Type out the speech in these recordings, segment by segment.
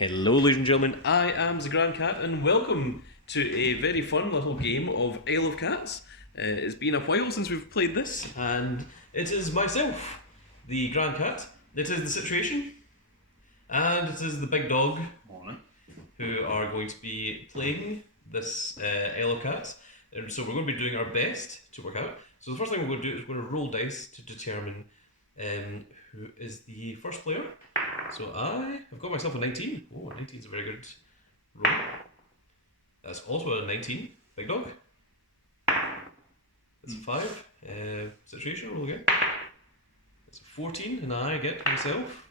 Hello, ladies and gentlemen, I am the Grand Cat, and welcome to a very fun little game of Isle of Cats. It's been a while since we've played this, and it is myself, the Grand Cat, it is the Situation, and it is the Big Dog, Morning. who are going to be playing this Isle of Cats. And so we're going to be doing our best to work out. So the first thing we're going to do is we're going to roll dice to determine who is the first player. So I have got myself a 19. Oh, 19 is a very good roll. That's also a 19. Big Dog. That's a 5. Situation, roll again. That's a 14, and I get myself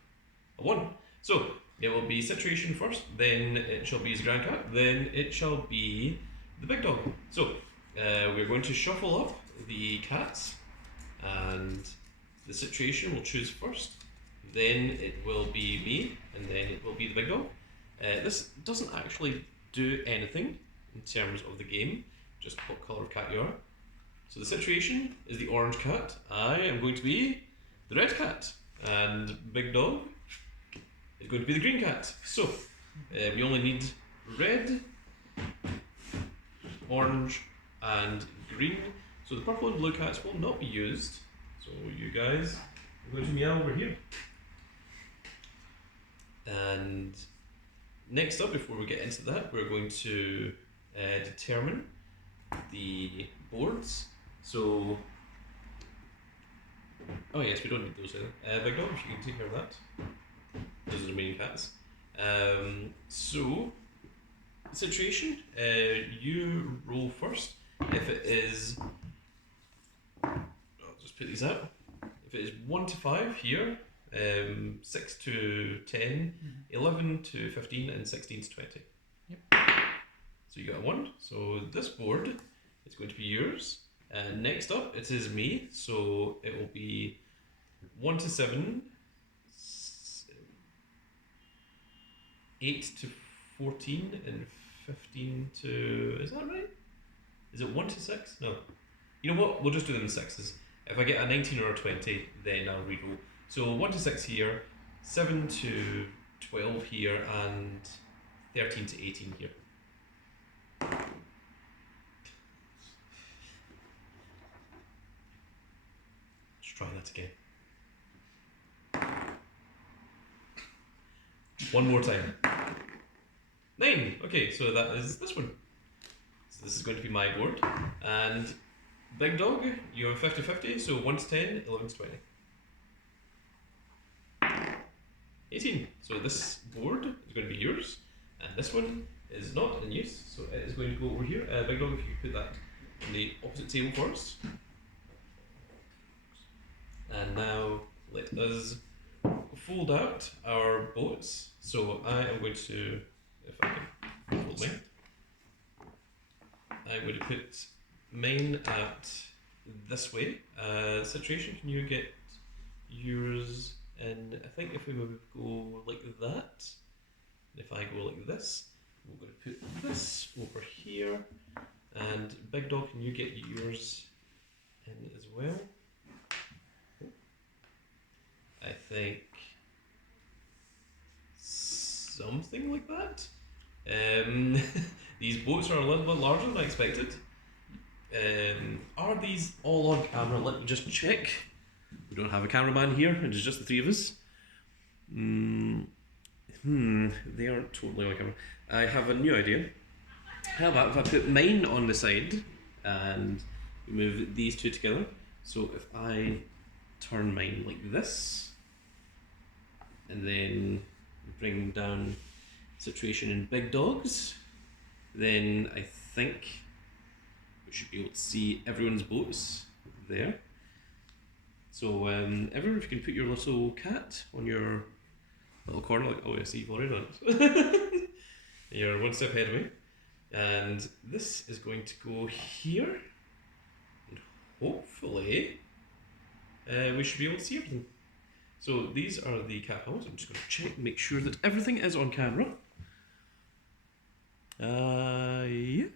a 1. So it will be Situation first, then it shall be his Grand Cat, then it shall be the Big Dog. So we're going to shuffle up the cats, and the Situation will choose first. Then it will be me, and then it will be the Big Dog. This doesn't actually do anything in terms of the game, just what colour of cat you are. So the Situation is the orange cat. I am going to be the red cat, and Big Dog is going to be the green cat. So we only need red, orange, and green. So the purple and blue cats will not be used. So you guys are going to meow over here. And next up, before we get into that, we're going to determine the boards. So, oh yes, we don't need those either. Big Dog, if you can take care of that. Those are the remaining cats. So, Situation, you roll first. If it is, I'll just put these out. If it is 1 to 5 here, 6 to 10, 11 to 15, and 16 to 20. Yep. So you got a 1. So this board is going to be yours. And next up, it is me. So it will be 1 to 7, 8 to 14, and 15 to... Is that right? Is it 1 to 6? No. You know what? We'll just do them in sixes. If I get a 19 or a 20, then I'll reroll. So 1 to 6 here, 7 to 12 here, and 13 to 18 here. Let's try that again. One more time. 9! Okay, so that is this one. So this is going to be my board. And Big Dog, you have 50-50, so 1 to 10, 11 to 20. 18. So this board is going to be yours, and this one is not in use, so it is going to go over here. Big Dog, if you could put that on the opposite table for us. And now let us fold out our boats. So I am going to, if I can fold mine, I'm going to put mine at this way. Situation, can you get yours? And I think if we maybe go like that, and if I go like this, we're going to put this over here. And Big Dog, can you get yours in as well? I think something like that. These boats are a little bit larger than I expected. Are these all on camera? Let me just check. We don't have a cameraman here, and it's just the three of us. They aren't totally on camera. I have a new idea. How about if I put mine on the side and move these two together? So if I turn mine like this, and then bring down Situation in Big Dogs, then I think we should be able to see everyone's boats there. So everyone, if you can put your little cat on your little corner, like, oh, I see you've already done it. You're one step ahead of me. And this is going to go here, and hopefully we should be able to see everything. So these are the cat holes. I'm just going to check, make sure that everything is on camera. Yeah.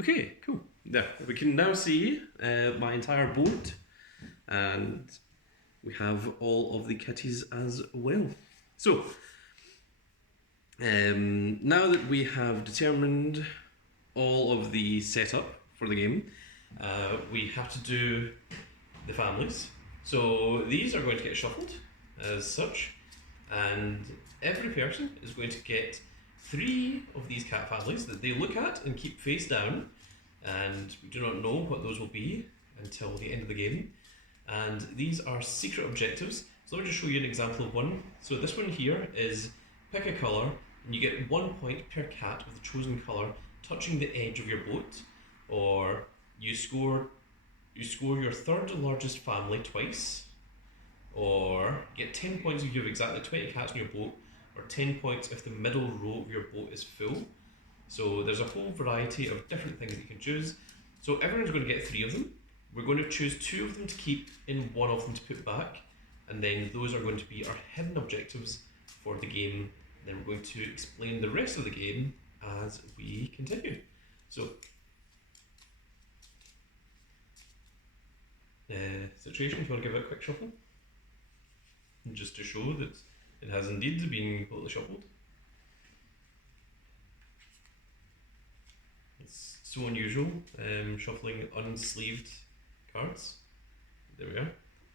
Okay, cool. There, we can now see my entire boat, and we have all of the kitties as well. So, now that we have determined all of the setup for the game, we have to do the families. So these are going to get shuffled as such, and every person is going to get 3 of these cat families that they look at and keep face down, and we do not know what those will be until the end of the game. And these are secret objectives. So let me just show you an example of one. So this one here is pick a colour, and you get 1 point per cat with the chosen colour touching the edge of your boat, or you score your third largest family twice, or get 10 points if you have exactly 20 cats in your boat, or 10 points if the middle row of your boat is full. So there's a whole variety of different things that you can choose. So everyone's going to get 3 of them. We're going to choose 2 of them to keep and 1 of them to put back, and then those are going to be our hidden objectives for the game. Then we're going to explain the rest of the game as we continue. So, situation, if you want to give it a quick shuffle, just to show that it has indeed been completely shuffled. It's so unusual, shuffling unsleeved cards. There we are.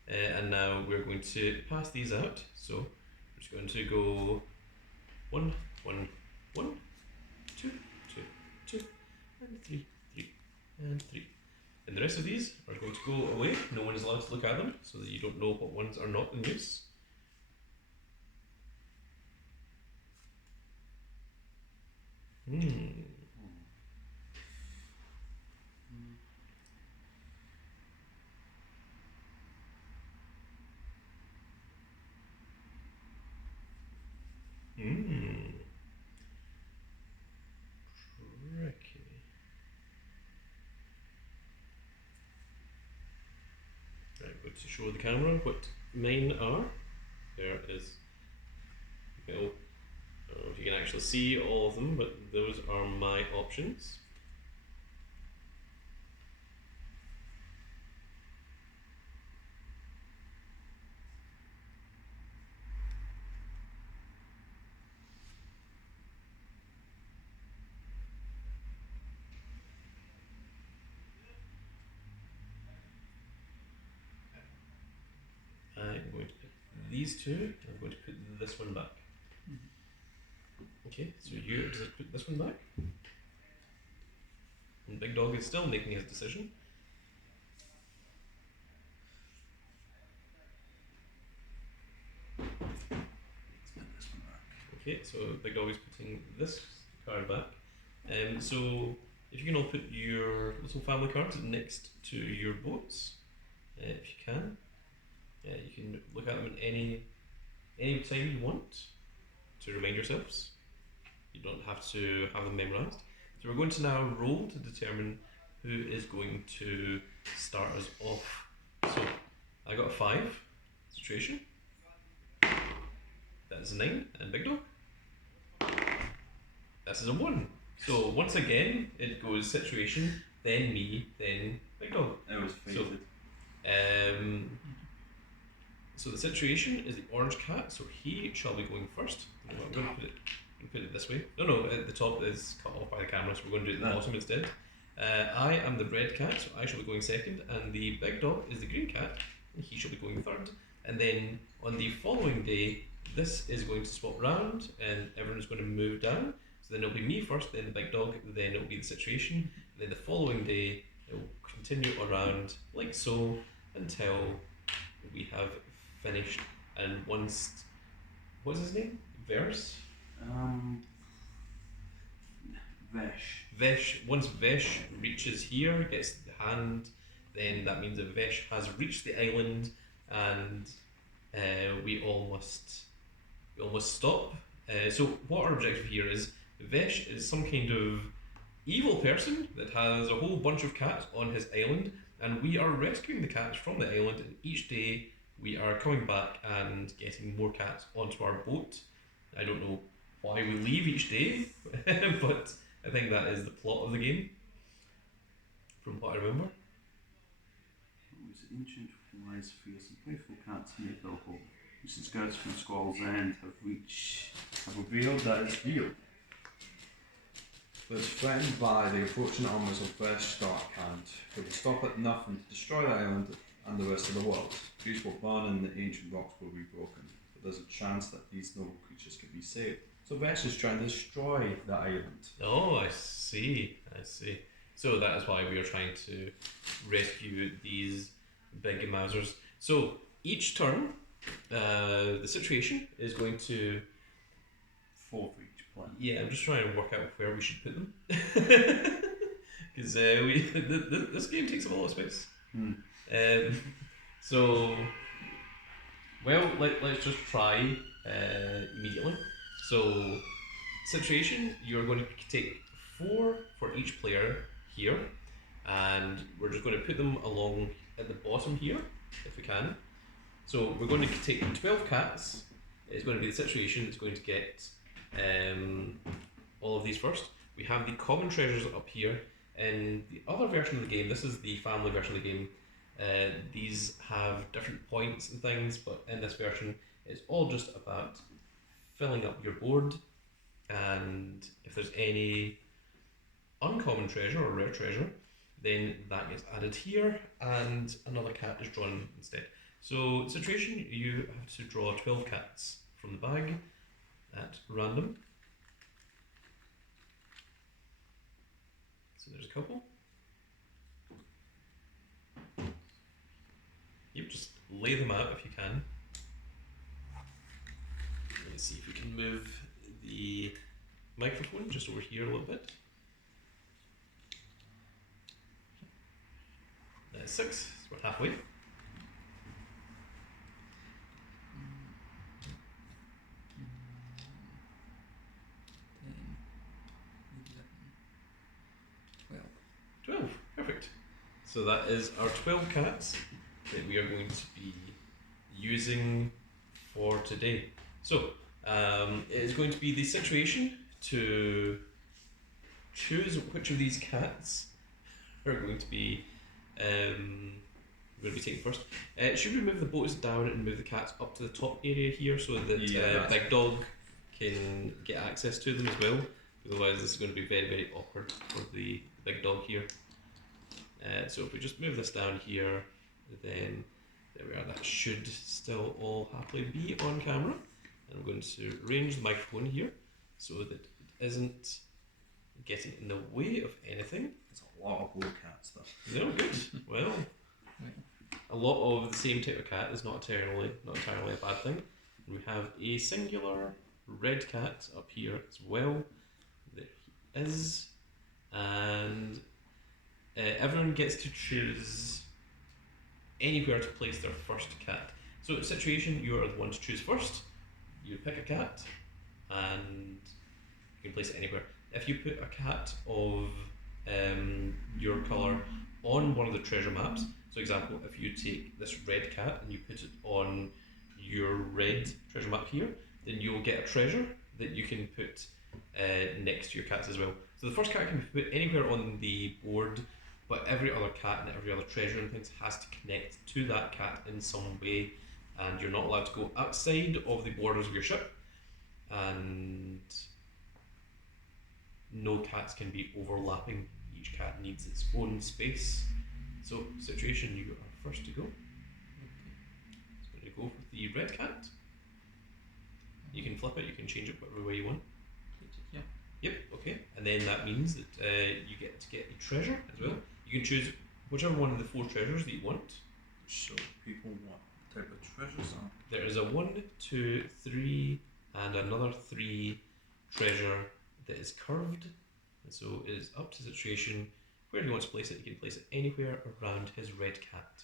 And now we're going to pass these out. So we're just going to go 1, 1, 1, 2, 2, 2, and 3, 3, and 3. And the rest of these are going to go away. No one is allowed to look at them, so that you don't know what ones are not in use. Tricky. Right, I'm going to show the camera what mine are. There is. I don't know if you can actually see all of them, but those are my options. I'm going to put these 2, and I'm going to put this one back. Okay, so you just put this one back. And Big Dog is still making his decision. Let's put this one back. Okay, so Big Dog is putting this card back. So if you can all put your little family cards next to your boats, if you can. You can look at them at any time you want to remind yourselves. You don't have to have them memorised. So we're going to now roll to determine who is going to start us off. So I got a 5 situation. That's a 9, and Big Dog. This is a 1. So once again, it goes situation, then me, then Big Dog. I was fated. So the situation is the orange cat, so he shall be going first. I'm going to put it this way. No, at the top is cut off by the camera, so we're going to do it at the bottom instead. I am the red cat, so I shall be going second, and the Big Dog is the green cat, and he shall be going third. And then on the following day, this is going to swap round, and everyone's going to move down. So then it'll be me first, then the Big Dog, then it'll be the situation, and then the following day, it will continue around like so until we have finished. And once, what's his name? Verse? Vesh. Vesh. Once Vesh reaches here, gets the hand, then that means that Vesh has reached the island, and we all must stop. So what our objective here is, Vesh is some kind of evil person that has a whole bunch of cats on his island, and we are rescuing the cats from the island, and each day we are coming back and getting more cats onto our boat. I don't know why we leave each day, but I think that is the plot of the game. from what I remember. It was ancient, wise, fierce, and playful cats made their home. Recent scouts from Squall's End have revealed that it's real. But threatened by the approaching armies of Fresh Darkhand, who will stop at nothing to destroy the island and the rest of the world. Trees will burn and the ancient rocks will be broken, but there's a chance that these noble creatures can be saved. So Vesh is trying to destroy the island. Oh, I see. I see. So that is why we are trying to rescue these big Mausers. So each turn, the situation is going to. 4 for each plan. Yeah, I'm just trying to work out where we should put them. Because this game takes up a lot of space. So, well, let's just try immediately. So, situation, you're going to take 4 for each player here, and we're just going to put them along at the bottom here, if we can. So, we're going to take 12 cats. It's going to be the situation that's going to get all of these first. We have the common treasures up here. In the other version of the game, this is the family version of the game, these have different points and things, but in this version it's all just about filling up your board, and if there's any uncommon treasure or rare treasure, then that gets added here and another cat is drawn instead. So situation, you have to draw 12 cats from the bag at random. So there's a couple. You just lay them out if you can. Let's see if we can move the microphone just over here a little bit. That's 6, so we're halfway. Perfect. So that is our 12 cats that we are going to be using for today. So it is going to be the situation to choose which of these cats are going to be taken first. Should we move the boats down and move the cats up to the top area here so that Big Dog can get access to them as well? Otherwise this is going to be very, very awkward for the Big Dog here. So if we just move this down here, then there we are, that should still all happily be on camera. And I'm going to arrange the microphone here so that it isn't getting in the way of anything. There's a lot of blue cats though. No, good. Well, a lot of the same type of cat is not entirely a bad thing. We have a singular red cat up here as well. There he is. And everyone gets to choose anywhere to place their first cat. So situation, you are the one to choose first. You pick a cat and you can place it anywhere. If you put a cat of your colour on one of the treasure maps, so example, if you take this red cat and you put it on your red treasure map here, then you'll get a treasure that you can put next to your cats as well. So the first cat can be put anywhere on the board, but every other cat and every other treasure and things has to connect to that cat in some way, and you're not allowed to go outside of the borders of your ship, and no cats can be overlapping. Each cat needs its own space. So situation, you are first to go. So I'm going to go with the red cat. You can flip it, you can change it whatever way you want. Yeah. Yep, okay. And then that means that you get to get a treasure as well. You can choose whichever one of the 4 treasures that you want. So people want type of treasures are. There is a 1, 2, 3, and another 3 treasure that is curved. And so it is up to the situation where he wants to place it. You can place it anywhere around his red cat.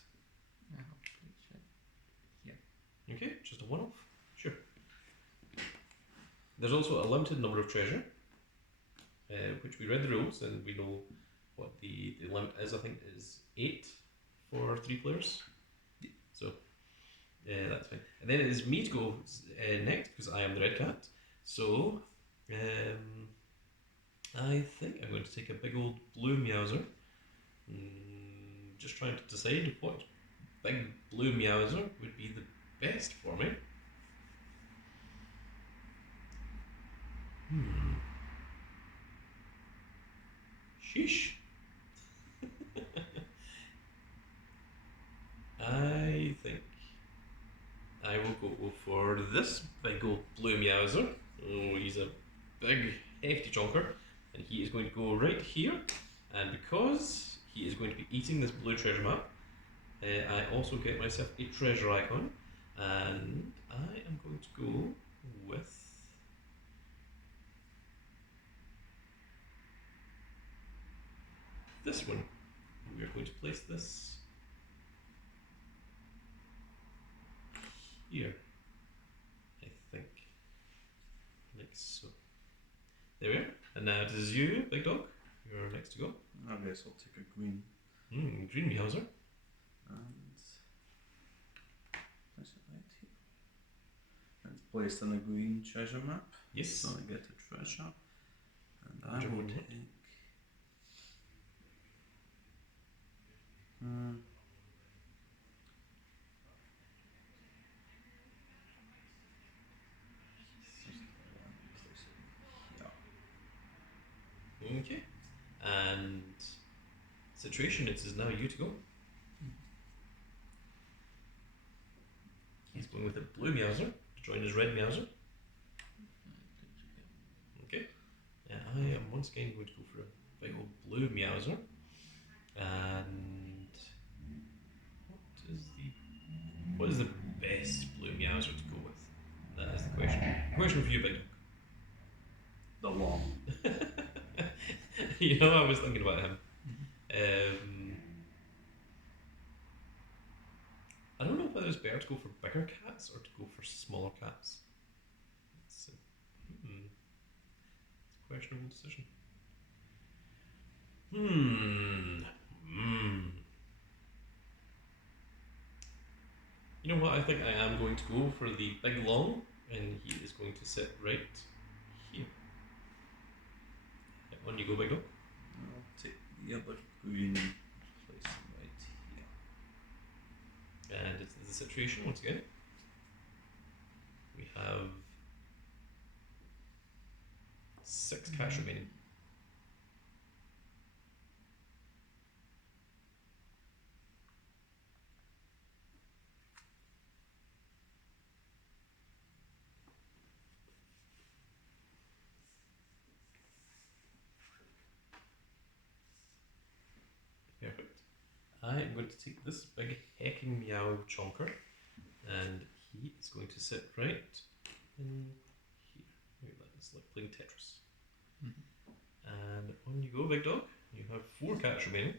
Okay, just a one-off? Sure. There's also a limited number of treasure, which we read the rules and we know what the limit is. I think it is 8 for 3 players. So that's fine. And then it is me to go next because I am the red cat. So I think I'm going to take a big old blue Meowser Just trying to decide what big blue meowser would be the best for me. Sheesh. I think I will go for this big old blue meowser. Oh, he's a big, hefty chonker, and he is going to go right here. And because he is going to be eating this blue treasure map, I also get myself a treasure icon, and I am going to go with this one. We are going to place this here, I think, like so. There we are. And now it is you, big dog. You're next to go. I guess I'll take a green. Green meowser. And place it right here. And it's placed on a green treasure map. Yes. So I get a treasure. And I Treasure will one. take. Okay. And situation, it is now you to go. He's going with a blue meowser to join his red meowser. Okay. And I am once again going to go for a big old blue meowser. And what is the best blue meowser to go with? That is the question. Question for you, big dog. The long. You know, I was thinking about him. I don't know whether it's better to go for bigger cats or to go for smaller cats. It's a questionable decision. You know what? I think I am going to go for the big long, and he is going to sit right here. On you go, big dog. I'll take the other green, place them right here. And it's the situation once again. We have 6 cats remaining. Perfect. I am going to take this big hecking meow chonker, and he is going to sit right in here. Maybe that's like playing Tetris. And on you go, big dog. You have 4 cats remaining.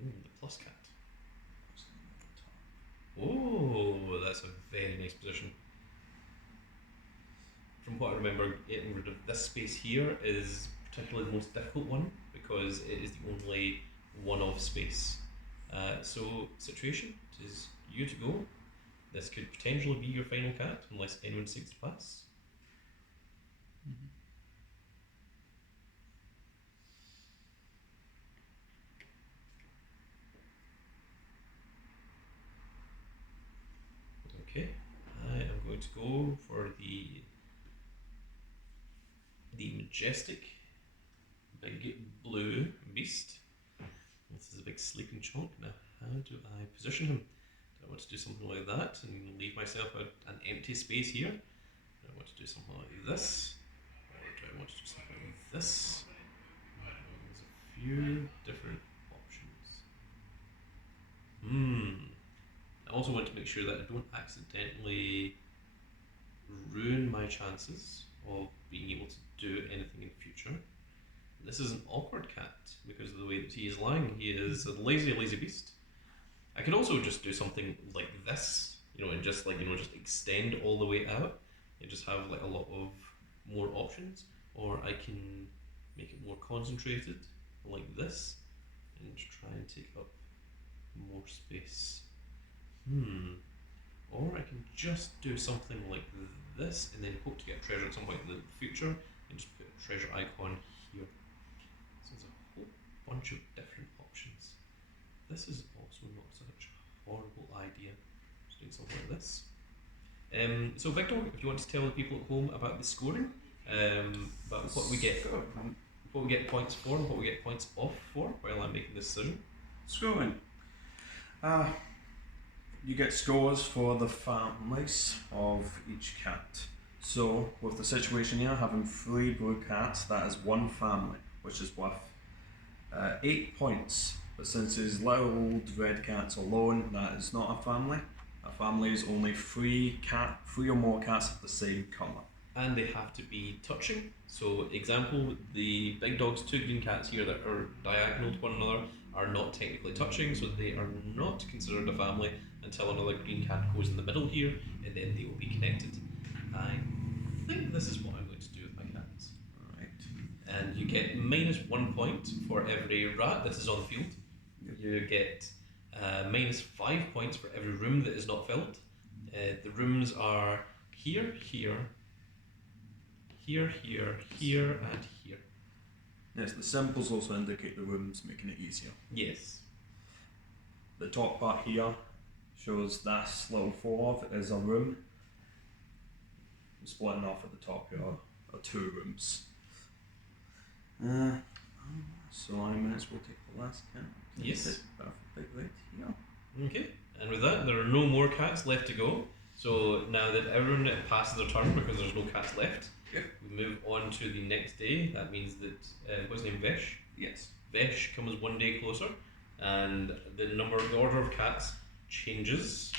The plus cat. Oh, that's a very nice position. From what I remember, getting rid of this space here is particularly the most difficult one because it is the only one-off space. So, situation, it is you to go. This could potentially be your final cat unless anyone seeks to pass. Okay, I am going to go for the majestic big blue beast. This is a big sleeping chunk. Now, how do I position him? Do I want to do something like that and leave myself an empty space here? Do I want to do something like this? Or do I want to do something like this? There's a few different options. I also want to make sure that I don't accidentally ruin my chances of being able to do anything in future. This is an awkward cat because of the way that he is lying. He is a lazy beast. I could also just do something like this, and just just extend all the way out and just have like a lot of more options, or I can make it more concentrated like this and try and take up more space. or I can just do something like this and then hope to get a treasure at some point in the future and just put a treasure icon here. So there's a whole bunch of different options. This is also not such a horrible idea. Just doing something like this. So Victor, if you want to tell the people at home about the scoring, about what we get points for and what we get points off for while I'm making this decision. Scoring. You get scores for the families of each cat. So, with the situation here, having 3 blue cats, that is 1 family, which is worth 8 points. But since there's little old red cats alone, that is not a family. A family is only 3 or more cats of the same colour. And they have to be touching. So, example, the big dog's 2 green cats here that are diagonal to one another are not technically touching, so they are not considered a family until another green cat goes in the middle here, and then they will be connected. I think this is what I'm going to do with my cats. Right. And you get -1 point for every rat that is on the field. You get -5 points for every room that is not filled. The rooms are here, here, here, here, here, and here. Yes, the symbols also indicate the rooms, making it easier. Yes. The top part here shows this little 4 is a room. Splitting off at the top here are 2 rooms. So I may as well take the last cat. Yes. Perfect right here. Okay. And with that, there are no more cats left to go. So now that everyone passes their turn because there's no cats left, we move on to the next day. That means that, what's his name, Vesh? Yes. Vesh comes 1 day closer, and the order of cats changes.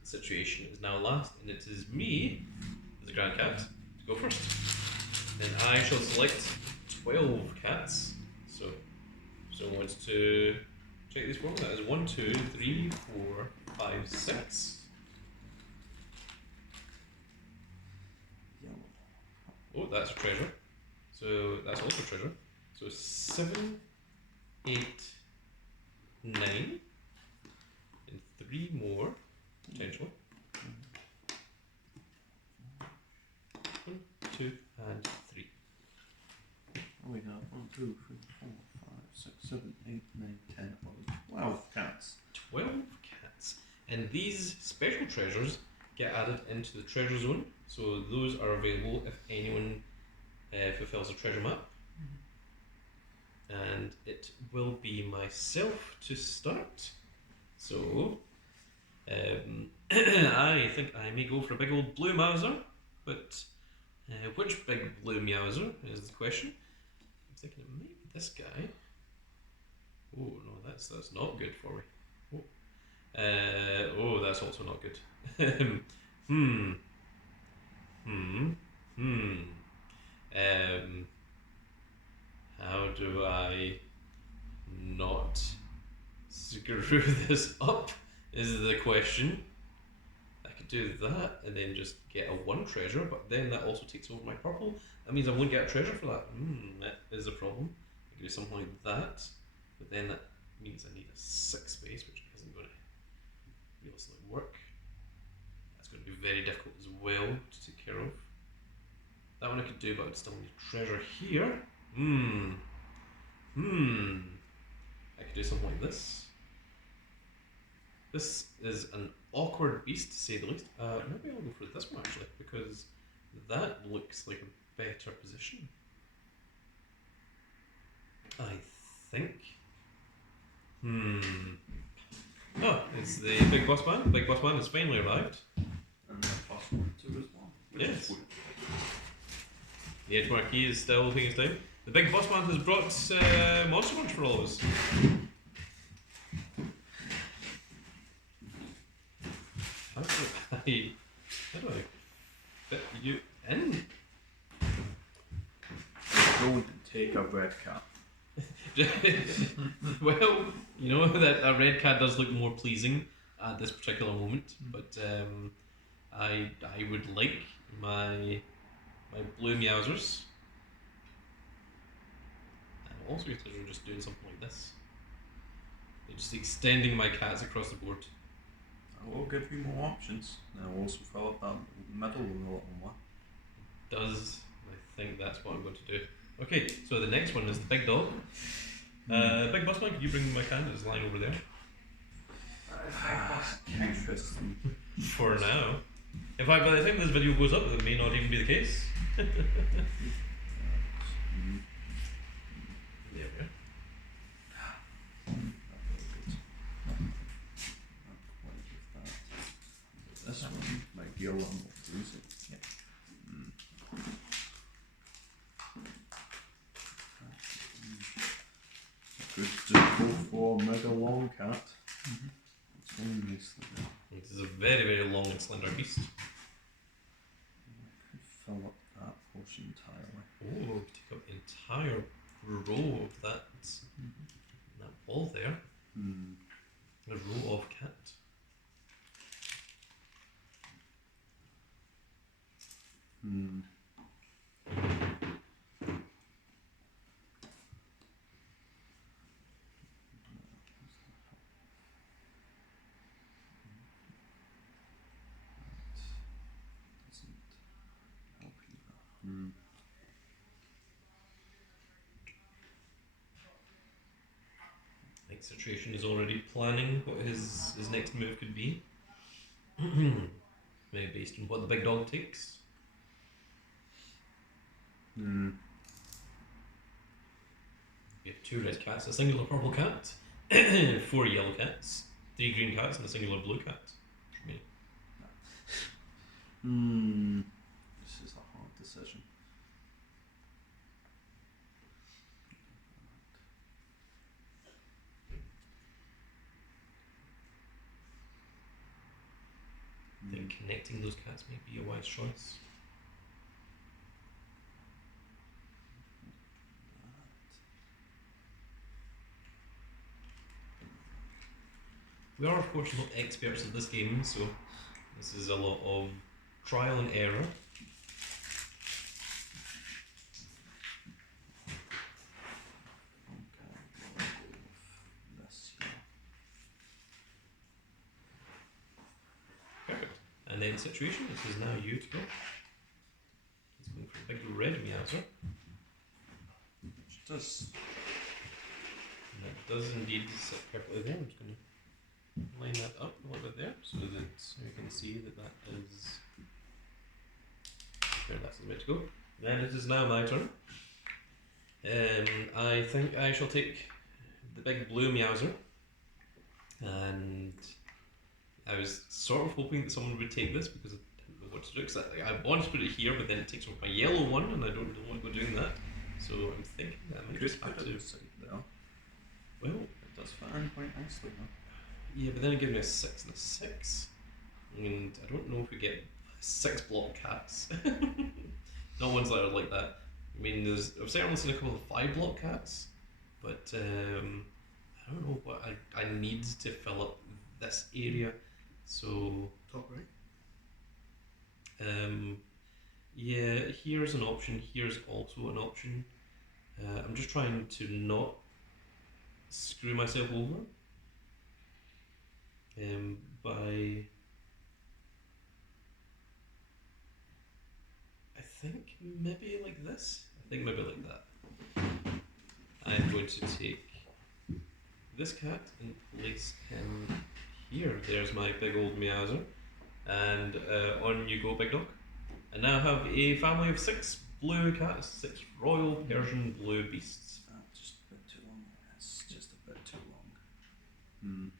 The situation is now last, and it is me, as the Grand Cat, to go first. Then I shall select 12 cats. So, someone wants to check these for me. That is 1, 2, 3, 4, 5, 6. Oh, that's a treasure. So that's also a treasure. So 7, 8, 9, and 3 more potentially. 1, 2, and 3. We have 1, 2, 3, 4, 5, 6, 7, 8, 9, 10, 11, 12 cats. 12 cats. And these special treasures get added into the treasure zone. So those are available if anyone fulfills a treasure map. And it will be myself to start. So I think I may go for a big old blue Mauser, but which big blue Mauser is the question. I'm thinking it may be this guy. Oh no, that's not good for me. Oh, that's also not good. How do I not screw this up? Is the question. I could do that and then just get a 1 treasure, but then that also takes over my purple. That means I won't get a treasure for that. That is a problem. I could do something like that, but then that means I need a 6 space, which isn't going to realistically work. That's going to be very difficult as well to take care of. That one I could do, but I would still need treasure here. I could do something like this. This is an awkward beast, to say the least. Maybe I'll go for this one actually, because that looks like a better position. I think. Oh, it's the Big Boss Man. Big Boss Man has finally arrived. And the first one too as well. Yes. The Edge Marquee is still taking his time. The Big Boss Man has brought Monster Munch for all of us. How do I fit you in? Don't take a red cat. Well, you know that a red cat does look more pleasing at this particular moment, but I would like my blue Meowsers. And also consider just doing something like this. Just extending my cats across the board. I will give you more options. And I'll also fill up that middle one a little more. Does I think that's what I'm going to do. Okay, so the next one is the big dog. Big boss man, can you bring my can? It's lying over there. Interesting. For now. In fact, by the time this video goes up, that may not even be the case. There we are. This one might be a little more easy. Good to go for mega long cat. It's very nicely done. This is a very, very long and slender beast. I could fill up that portion entirely. Oh, take up the entire row of that wall there. A row of cat. Doesn't help either. I think Situation is already planning what his next move could be. Maybe based on what the big dog takes. You have 2 red cats, a singular purple cat, 4 yellow cats, 3 green cats, and a singular blue cat. For me. This is a hard decision. I think connecting those cats might be a wise choice. We are, of course, not experts at this game, so this is a lot of trial and error. Perfect. And then Situation, this is now you to go. He's going for a big red meowser. Which does. And that does indeed sit perfectly there. I'm just going to line that up a little bit there so that you can see that that is where that's about to go. Then it is now my turn. I think I shall take the big blue meowser, and I was sort of hoping that someone would take this because I didn't know what to do, because I wanted to put it here, but then it takes off my yellow one and I don't want to go doing that, so I'm thinking that I might just have to. Well, It does fit in quite nicely though. yeah, but then it gives me a 6 and a 6, and I don't know if we get 6 block cats. Not ones that are like that. I mean, I've certainly seen a couple of 5 block cats, but I don't know what I need to fill up this area. So Top right. yeah, here's an option. Here's also an option. I'm just trying to not screw myself over. By I think maybe like this. I think maybe like that. I'm going to take this cat and place him here. There's my big old meowser. And on you go, big dog. And now have a family of 6 blue cats, 6 royal Persian blue beasts. Just a bit too long. That's just a bit too long.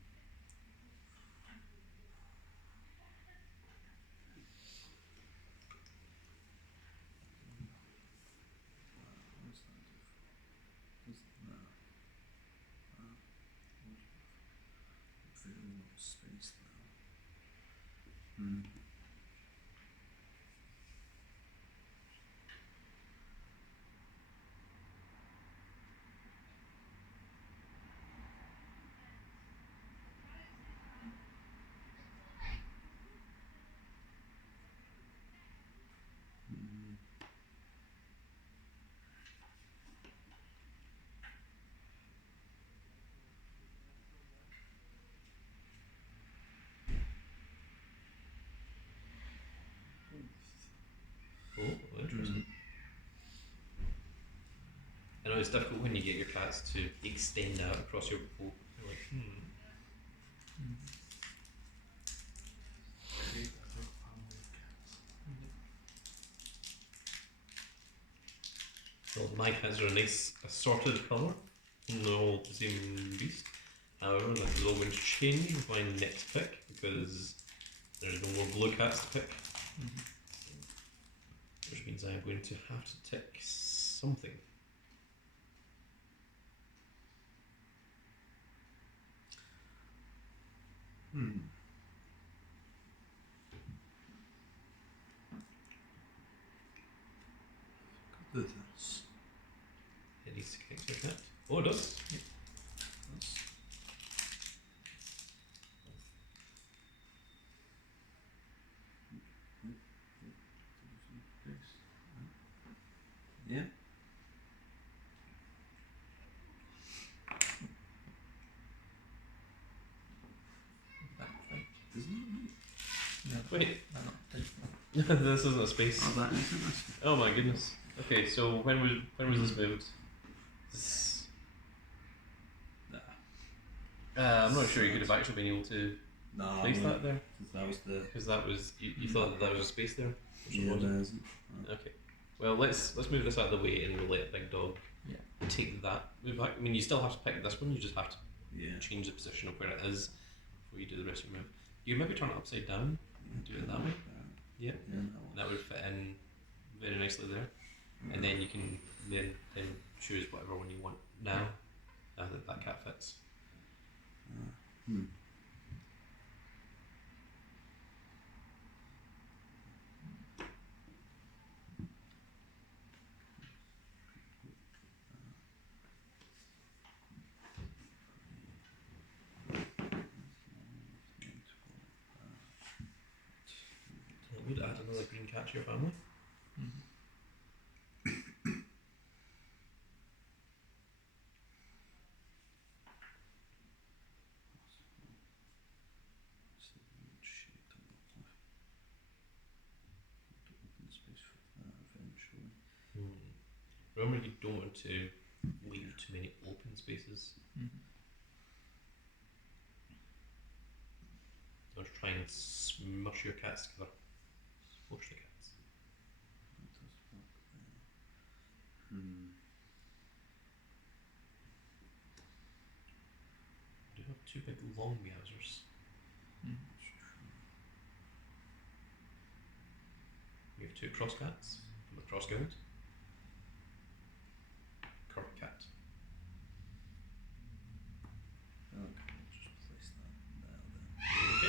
Very little space now. it's difficult when you get your cats to extend out across your boat. You're like, Well, my cats are a nice assorted colour. They're all the same beast. However, that is all going to change with my next pick because there's no more blue cats to pick. Which means I'm going to have to tick something. Do this. It needs to connect to a cat. Oh, it does. Yeah. Wait. This isn't a space. Oh, that isn't this. Oh my goodness. Okay, so when was this moved? I'm not sure you could have actually been able to place that there. That was the. Because that was you thought that was a space there. Yeah, there isn't. Okay. Well, let's move this out of the way and we'll let Big Dog take that move back. I mean, you still have to pick this one. You just have to change the position of where it is before you do the rest of your move. You maybe turn it upside down and do it that way. Yeah. That would fit in very nicely there. And then you can then choose whatever one you want now that cat fits. It would add another green cat to your family. Remember, you don't want to leave too many open spaces. Or try and smush your cats together. Smush the cats. You do have two big long meowsers. You have two cross cats from the cross guild. Curved cat. Okay,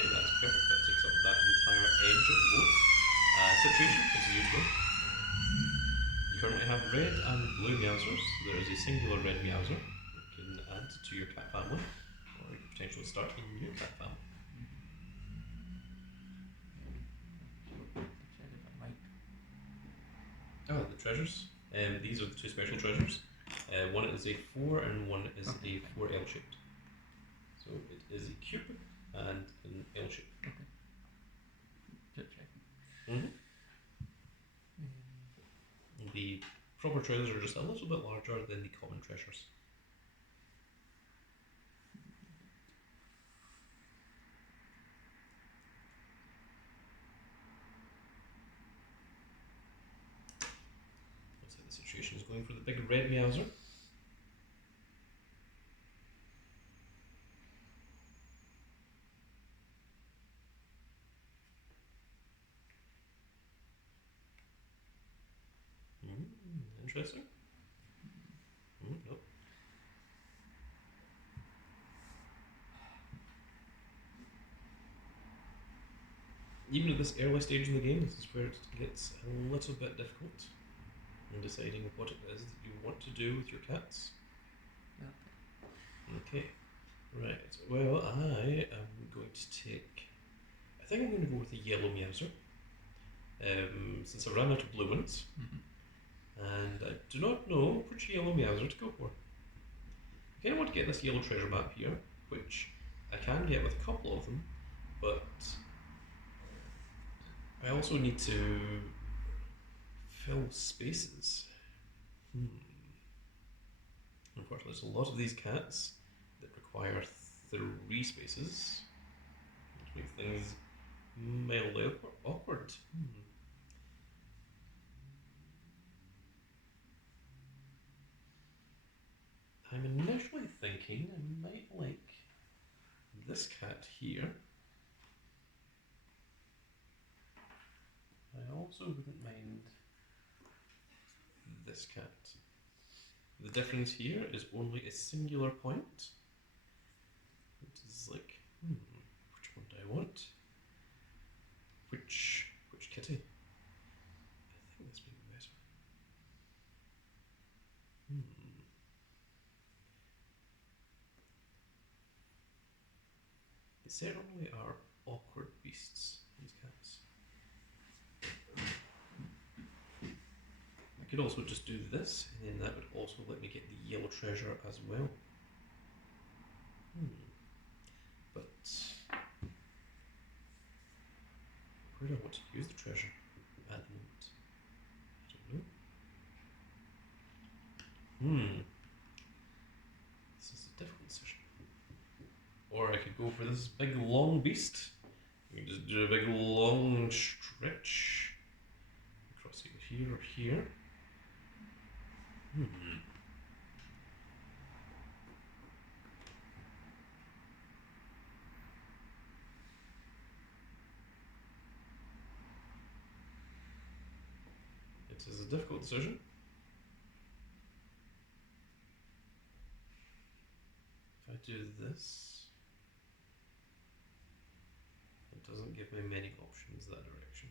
that's perfect. That takes up that entire edge of the boat. Situation as usual. You currently have red and blue meowsers. There is a singular red meowser you can add to your cat family, or you can potentially start a new cat family. Oh, the treasures. These are the two special treasures. One is a 4 and one is a 4L shaped. So it is a cube and an L shape. The proper treasures are just a little bit larger than the common treasures. Looks like the situation is going for the big red meowser. Interesting. Nope. Even at this early stage in the game, this is where it gets a little bit difficult in deciding what it is that you want to do with your cats. Okay. Right. Well, I am going to take. I think I'm going to go with the yellow meowser. Since I ran out of blue ones. And I do not know which yellow meowser to go for. I kind of want to get this yellow treasure map here, which I can get with a couple of them, but I also need to fill spaces. Unfortunately, there's a lot of these cats that require 3 spaces, which makes things mildly awkward. I'm initially thinking I might like this cat here. I also wouldn't mind this cat. The difference here is only a singular point, which is like, which one do I want? Which kitty? I think this may be better. They certainly are awkward beasts, these cats. I could also just do this, and then that would also let me get the yellow treasure as well. But where do I want to use the treasure at the moment? I don't know. This is a difficult decision. Or I could go for this big long beast. You can just do a big long stretch across either here or here. It is a difficult decision. If I do this, it doesn't give me many options that direction.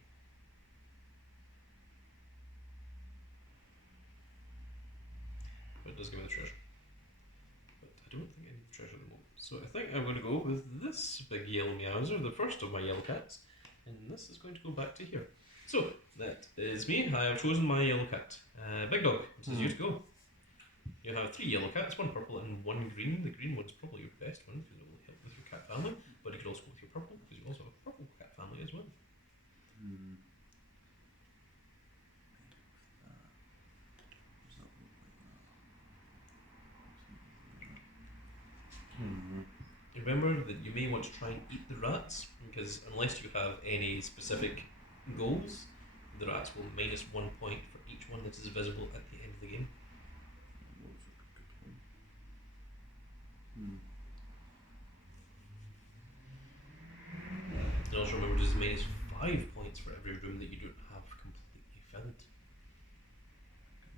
But it does give me the treasure. But I don't think I need the treasure at the moment. So I think I'm going to go with this big yellow meowser, the first of my yellow cats, and this is going to go back to here. So that is me. I have chosen my yellow cat. Big Dog, it is you to go. You have 3 yellow cats, 1 purple and 1 green. The green one's probably your best one because it will help with your cat family, but you could also go with your purple because you also have a purple cat family as well. Remember that you may want to try and eat the rats, because unless you have any specific goals, the rats will minus 1 point for each one that is visible at the end of the game. And also remember, there's minus 5 points for every room that you don't have completely filled,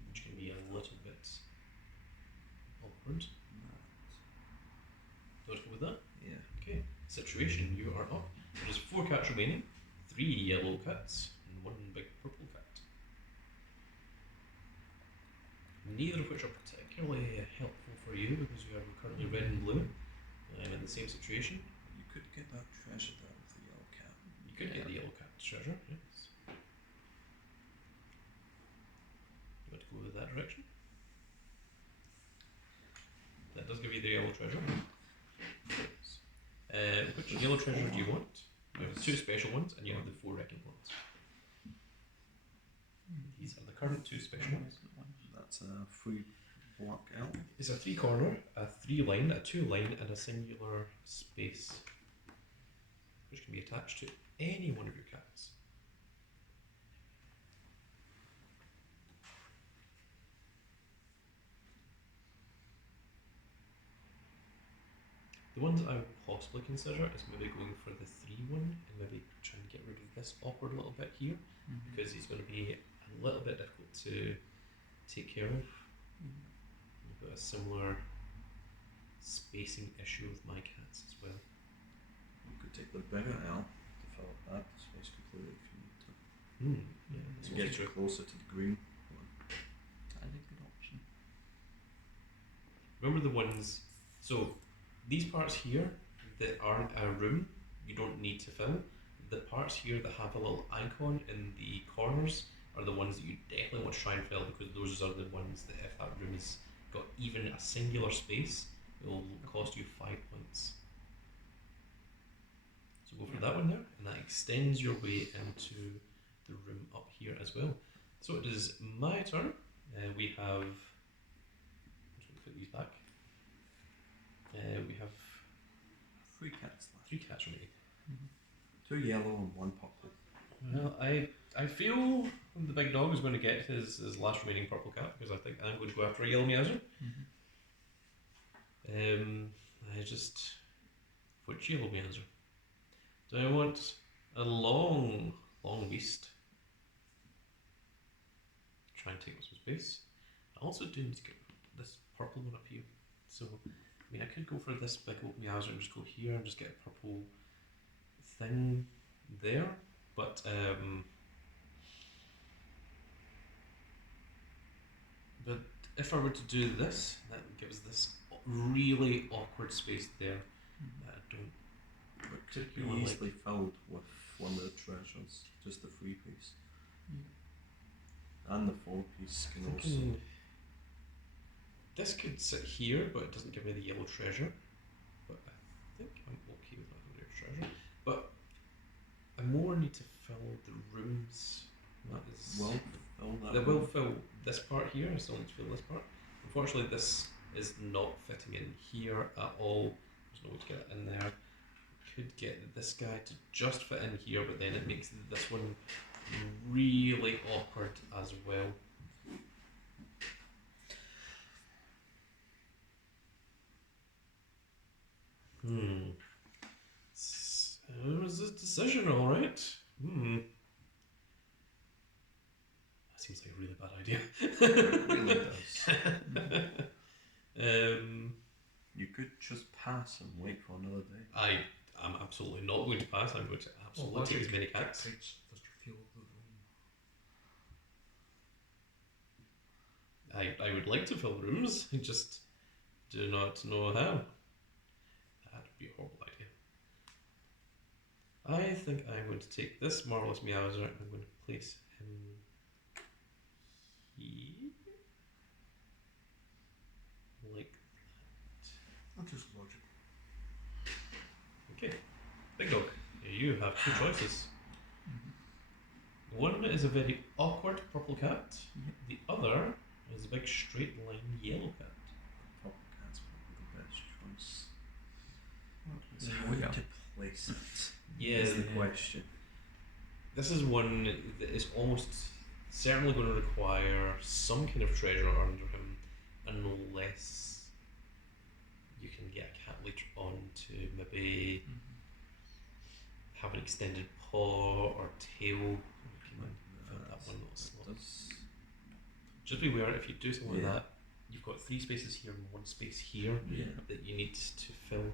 which can be a little bit awkward. Do you want to go with that? Yeah. Okay. Situation, you are up. There's 4 cats remaining, 3 yellow cats, and 1 big purple cat. Neither of which are particularly helpful for you because you are currently red and blue. I'm in the same situation. You could get that treasure there with the yellow cat. You could get the yellow cat treasure, yes. You want to go with that direction? That does give you the yellow treasure. Which yellow treasure do you want? You have 2 special ones and you have the 4 regular ones. These are the current 2 special ones. That's a 3 block L. It's a 3 corner, a 3 line, a 2 line, and a singular space, which can be attached to any one of your cats. The ones I would possibly consider is maybe going for the 3 one and maybe trying to get rid of this awkward little bit here, because he's going to be a little bit difficult to take care of. I've got a similar spacing issue with my cats as well. You could take the bigger L to fill up that space completely if you need to. Yeah, To get you closer to the green one. I think good option. Remember the ones, so these parts here that aren't a room, you don't need to fill. The parts here that have a little icon in the corners are the ones that you definitely want to try and fill, because those are the ones that if that room has got even a singular space, it will cost you 5 points. So go for that one there, and that extends your way into the room up here as well. So it is my turn. We have put these back. We have 3 cats left. 3 cats remaining. 2 yellow and 1 purple. Well, I feel the big dog is going to get his last remaining purple cat because I think I'm going to go after a yellow meowser. I just... Which yellow meowser? Do I want a long beast? Try and take up some space. I also do need to get this purple one up here. So, I mean, I could go for this big old meowser and just go here and just get a purple thing there. But, if I were to do this, that gives this really awkward space there that I don't But could be particularly easily filled with one of the treasures, just the 3 piece. And the 4 piece can also. thinking this could sit here, but it doesn't give me the yellow treasure. But I think I'm okay with that yellow treasure. But I more need to fill the rooms. That is Well, fill that. they room. will fill this part here. I still need to fill this part. Unfortunately, this is not fitting in here at all. There's no way to get it in there. Could get this guy to just fit in here, but then it makes this one really awkward as well. It was a decision, all right. That seems like a really bad idea. It really does. You could just pass and wait for another day. I'm absolutely not going to pass. I'm going to absolutely take as many cats. Dictates the feel of the room. I would like to fill rooms. I just do not know how. That would be a horrible idea. I think I'm going to take this marvelous meowser and I'm going to place him here, like That is logical. okay. Big dog, you have 2 choices. One is a very awkward purple cat. The other is a big straight line yellow cat. Purple cat's probably the best choice. It's There how we go. to place it. Yeah, Is the yeah. question. This is one that is almost certainly going to require some kind of treasure under him, unless you can get a cat later on to maybe have an extended paw or tail. You can fill that one little slot. Just beware if you do something Yeah. like that, you've got 3 spaces here and 1 space here Yeah. that you need to fill.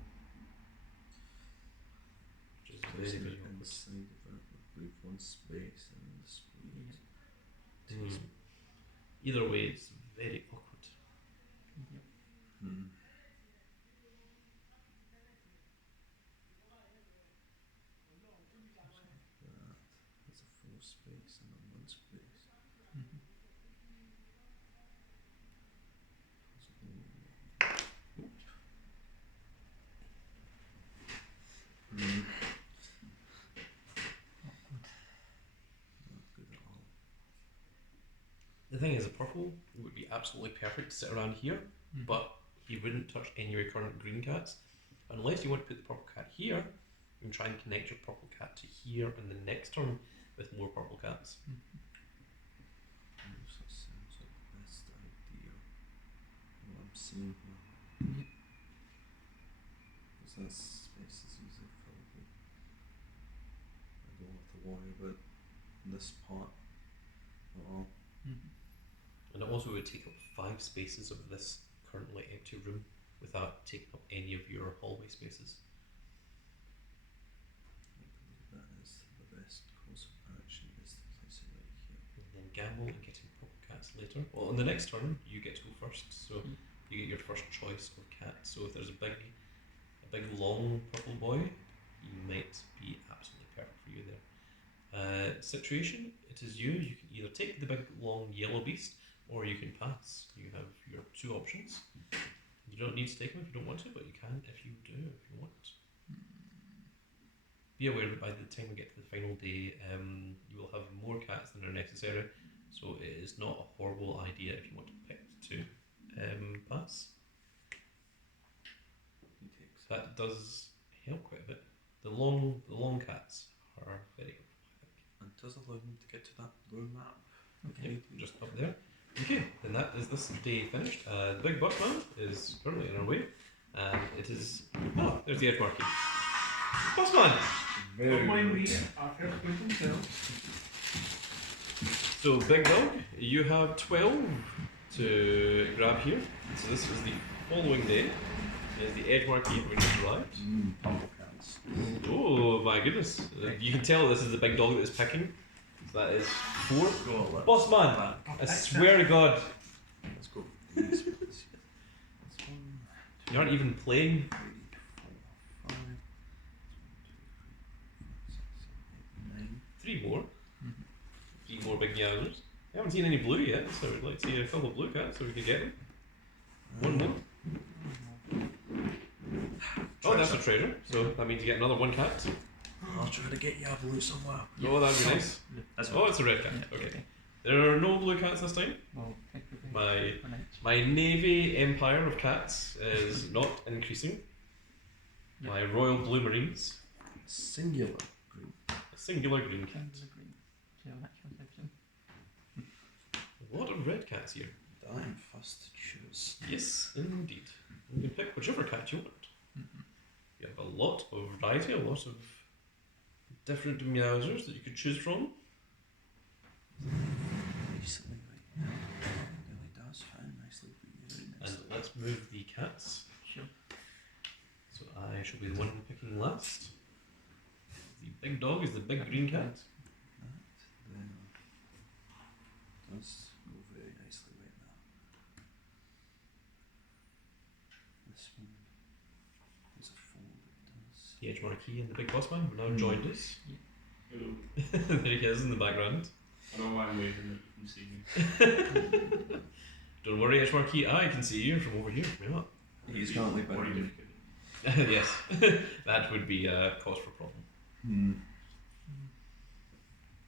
Which is very, very awkward. Inside of it, leave 1 space and this Mm. space. Either way, it's very awkward. Hmm. That's a 4 space and then 1 space. Hmm. Not good at all. The thing is, a purple would be absolutely perfect to sit around here, but he wouldn't touch any of your current green cats. Unless you want to put the purple cat here and try and connect your purple cat to here in the next turn with more purple cats. Yes, that sounds like the best idea. What I'm seeing here. Because that space is easily filled with. I don't have to worry about this part at all. And it also would take up 5 spaces of this currently empty room without taking up any of your hallway spaces. I believe that is the best course of action is to place it right here. And then gamble and getting purple cats later. Well, on the next turn, you get to go first, so you get your first choice of cat. So if there's a big long purple boy, he might be absolutely perfect for you there. Situation, it is you. You can either take the big long yellow beast, or you can pass. You have your 2 options. You don't need to take them if you don't want to, but you can if you do, if you want. Be aware that by the time we get to the final day, you will have more cats than are necessary, so it is not a horrible idea if you want to pick to pass. that does help quite a bit. The long cats are very helpful. And does allow them to get to that blue map. Okay, just up there. Okay, then that is this day finished. The big bossman is currently on our way, and it is. Oh, there's the edge marking. Bossman! Don't mind me, I've helped with themselves. So, Big Dog, you have 12 to grab here. So, this is the following day. Is the edge marquee when you arrived. Pumpkins. Oh my goodness. You can tell this is the big dog that is picking. So, that is 4. Bossman! I swear to God, Let's go. These ones. This one. you aren't even playing. 3, 4, 5. 9. 3 more. 3 more big meowers. I haven't seen any blue yet, so I'd like to see a couple of blue cats so we can get them. One more. Oh, that's a treasure. So that means you get another 1 cat. I'll try to get you a blue somewhere. Oh, that'd be nice. That's Oh, it's a red cat. Okay. There are no blue cats this time. Well, My navy empire of cats is not increasing. My royal blue marines, Singular green. a singular green cat. A lot of red cats here. I'm fast to choose. Yes, indeed. You can pick whichever cat you want. You have a lot of variety, a lot of different meowsers that you could choose from. Recently, right now, it really does fit nicely. Very And nicely. let's move the cats. Sure. So I shall be the one picking last. The big dog is the big green cat. That does go very nicely right now. This one is a 4, but it does. The edge marquee and the big boss man have now joined us. Hello. There he is in the background. I don't know why I'm waving that you can see me. Don't worry, edge marquee, I can see you from over here. Yeah. He's currently Or better. you can- Yes, that would be a cause for problem.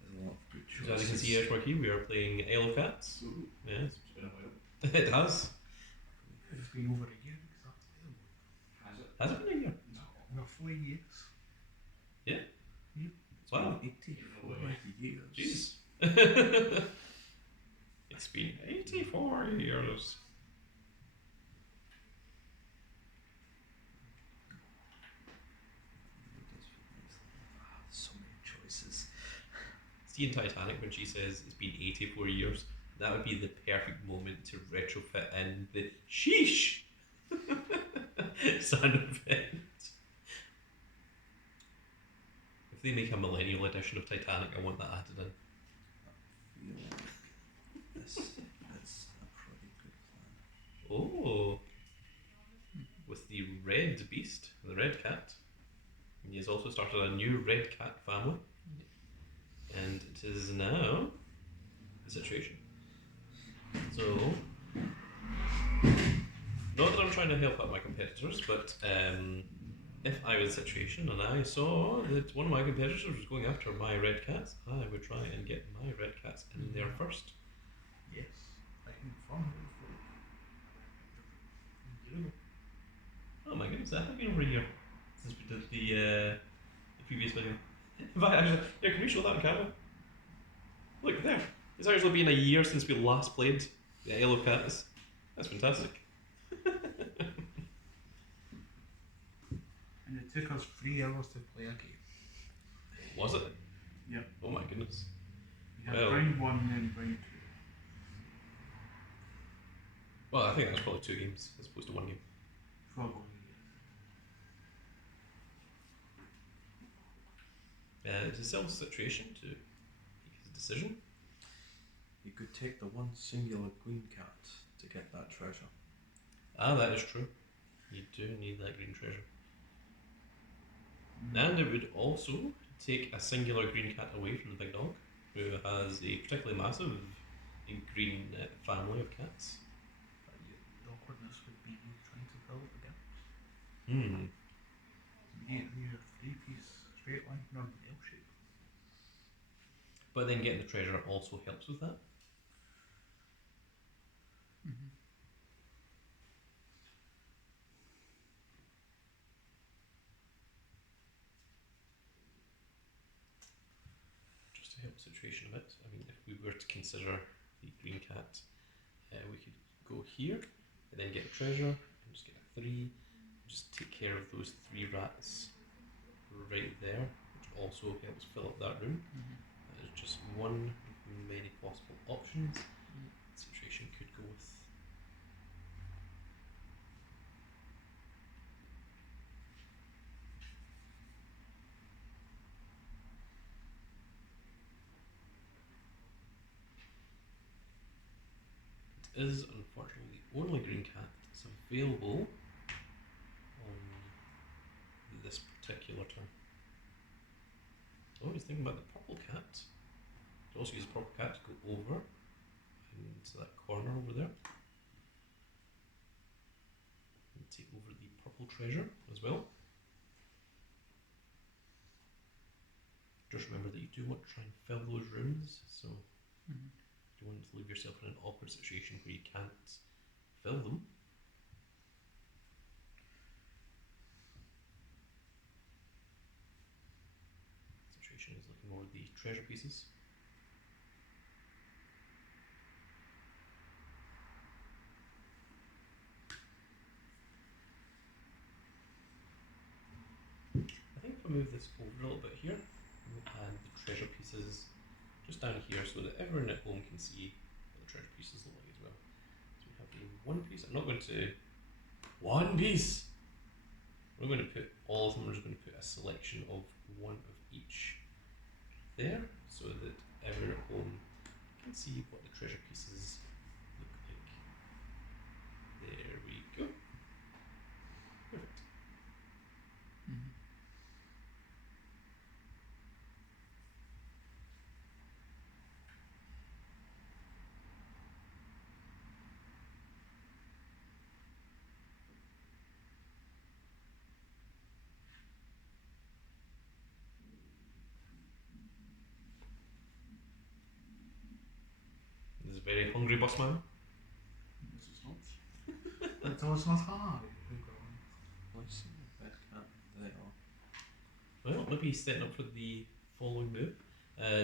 There's a lot of good So as you can see, choices. edge marquee, we are playing Ale of Cats. Ooh, Yes, it's been a while. it has. It's been over a year exactly. Has it? Has it been a year? Roughly, yes. It's Wow. been 84 years. Jeez. It's been 84 years. It does fit nicely. So many choices. See in Titanic when she says it's been 84 years, that would be the perfect moment to retrofit in the sheesh sound effect. If they make a millennial edition of Titanic, I want that added in. Feel like this is a pretty good plan. Oh, with the red beast, the red cat. And he has also started a new red cat family. And it is now the situation. So, not that I'm trying to help out my competitors, but if I was in a situation and I saw that one of my competitors was going after my red cats, I would try and get my red cats in there first. Yes. I can farm it. Oh my goodness, that has been over a year since we did the previous video. In fact, actually, yeah, can you show that on camera? Look there. It's actually been a year since we last played the Isle of Cats. That's fantastic. And it took us 3 hours to play a game. Was it? Yep. Oh my goodness. We had Well. round 1 and round 2. Well, I think that was probably 2 games as opposed to 1 game. Probably, It's a self situation to make his decision. You could take the one singular green cat to get that treasure. Ah, that is true. You do need that green treasure. And it would also take a singular green cat away from the big dog, who has a particularly massive green family of cats. But the awkwardness would be you trying to fill it again. Hmm. Getting your 3-piece straight line from an L shape. But then getting the treasure also helps with that. situation a bit. I mean, if we were to consider the green cat, we could go here and then get a treasure and just get a 3. Just take care of those 3 rats right there, which also helps fill up that room. That is just one of many possible options. The situation could go with. It is unfortunately the only green cat that's available on this particular turn. I was thinking about the purple cat. To also use the purple cat to go over into that corner over there and take over the purple treasure as well. Just remember that you do want to try and fill those rooms, so you don't want to leave yourself in an awkward situation where you can't fill them. Situation is looking over the treasure pieces. I think if I move this over a little bit here and the treasure pieces just down here so that everyone at home can see what the treasure pieces look like as well. So we have the 1 piece. I'm not going to 1 piece. We're going to put all of them. We're just going to put a selection of 1 of each there so that everyone at home can see what the treasure pieces look like. There we go. Perfect. This is a very hungry boss man. This is not. It was not hard. Let's see the best cat they are. Well, maybe he's setting up for the following move.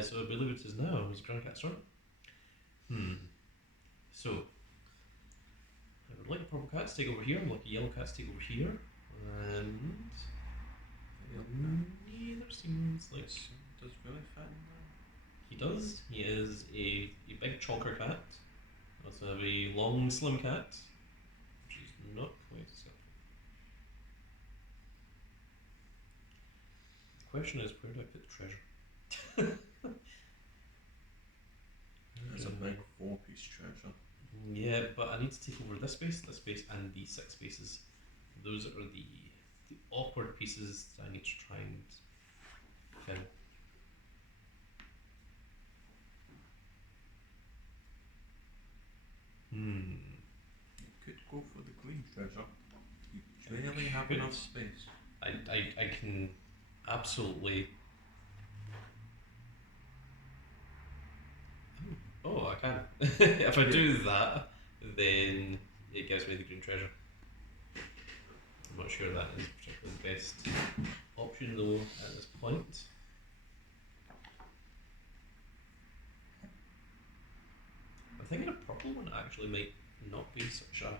So I believe it is now. Is Grand Cat's turn? So I would like a purple cat to take over here. I would like a yellow cat to take over here. And neither seems like Does really fit in there? he does. He is a big chonker cat. Also have a long slim cat, which is not quite as helpful. The question is, where do I put the treasure? It's a big 4-piece treasure. Yeah, but I need to take over this space, and these 6 spaces. Those are the awkward pieces that I need to try and fill. You could go for the green treasure. You barely have Could. enough space. I can absolutely. Oh, I can. If I do that, then it gives me the green treasure. I'm not sure that is particularly the best option though at this point. I'm thinking a purple one actually might not be such a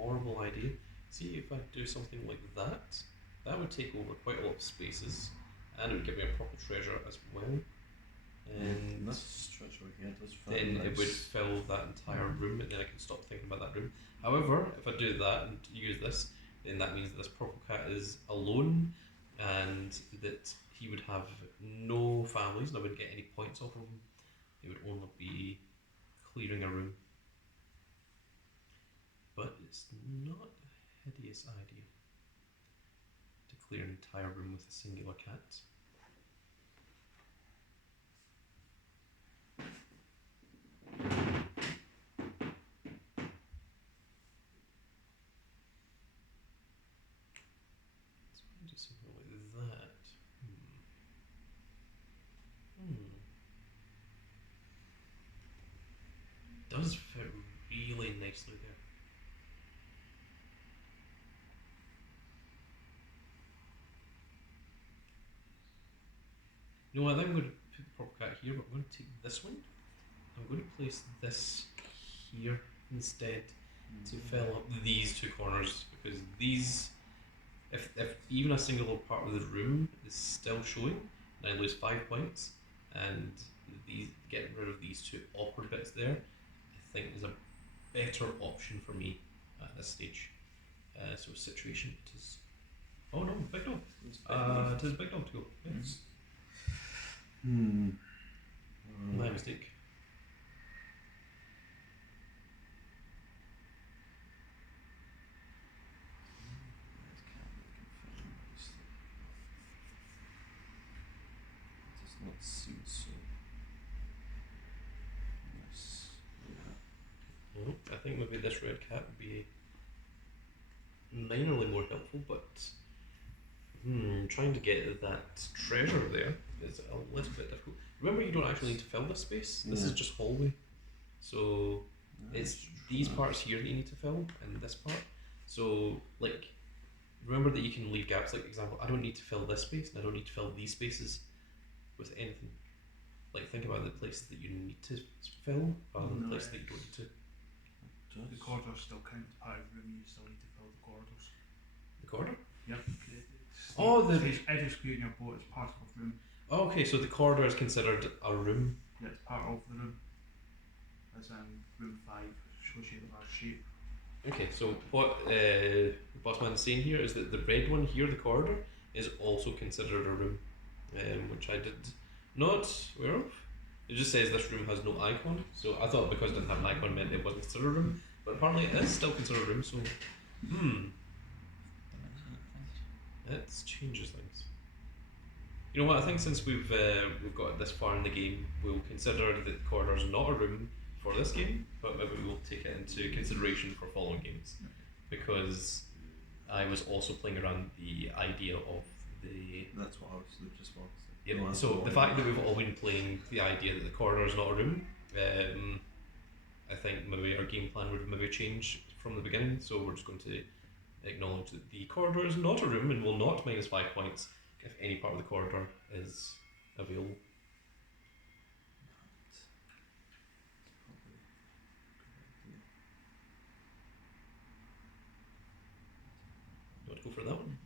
horrible idea. See if I do something like that, that would take over quite a lot of spaces and it would give me a purple treasure as well. And this treasure here does fit. then nice. it would fill that entire room and then I can stop thinking about that room. However, if I do that and use this, then that means that this purple cat is alone and that he would have no families and I wouldn't get any points off of him. He would only be clearing a room. But it's not a hideous idea to clear an entire room with a singular cat. So I do something like that. Does fit really nicely there. You know what, I think I'm going to put the purple cat here, but I'm going to take this one. I'm going to place this here instead to fill up these two corners, because these, if even a single part of the room is still showing, then I lose 5 points, and these getting rid of these two awkward bits there, I think is a better option for me at this stage. So situation it is. Oh no, big dog. It is big dog to go. Yes. My mistake. It does not seem so. Yes. Well, I think maybe this red cat would be minorly more helpful, but trying to get that treasure there is a little bit difficult. Remember, you don't actually need to fill this space. This is just hallway, so it's these parts here that you need to fill, and this part. So, like, remember that you can leave gaps. Like, example, I don't need to fill this space, and I don't need to fill these spaces with anything. Like, think about the places that you need to fill, rather than the places that you don't need to. The corridors still count as part of the room, you still need to fill the corridors. The corridor? Yep. Oh, every square in your boat is part of a room. Oh, okay, so the corridor is considered a room. Yeah, it's part of the room. As room 5, associated with our shape. Okay, so what Bossman's saying here is that the red one here, the corridor, is also considered a room, which I did not aware of. It just says this room has no icon, so I thought because it didn't have an icon meant it wasn't considered a room, but apparently it is still considered a room, so that changes things. You know what, I think since we've got this far in the game, we'll consider that the corridor is not a room for this game, but maybe we'll take it into consideration for following games, because I was also playing around the idea of the... That's what I was just about to say. Yeah, No, so the fact that we've all been playing the idea that the corridor is not a room, I think maybe our game plan would maybe change from the beginning, so we're just going to acknowledge that the corridor is not a room and will not minus 5 points if any part of the corridor is available. You want to go for that one?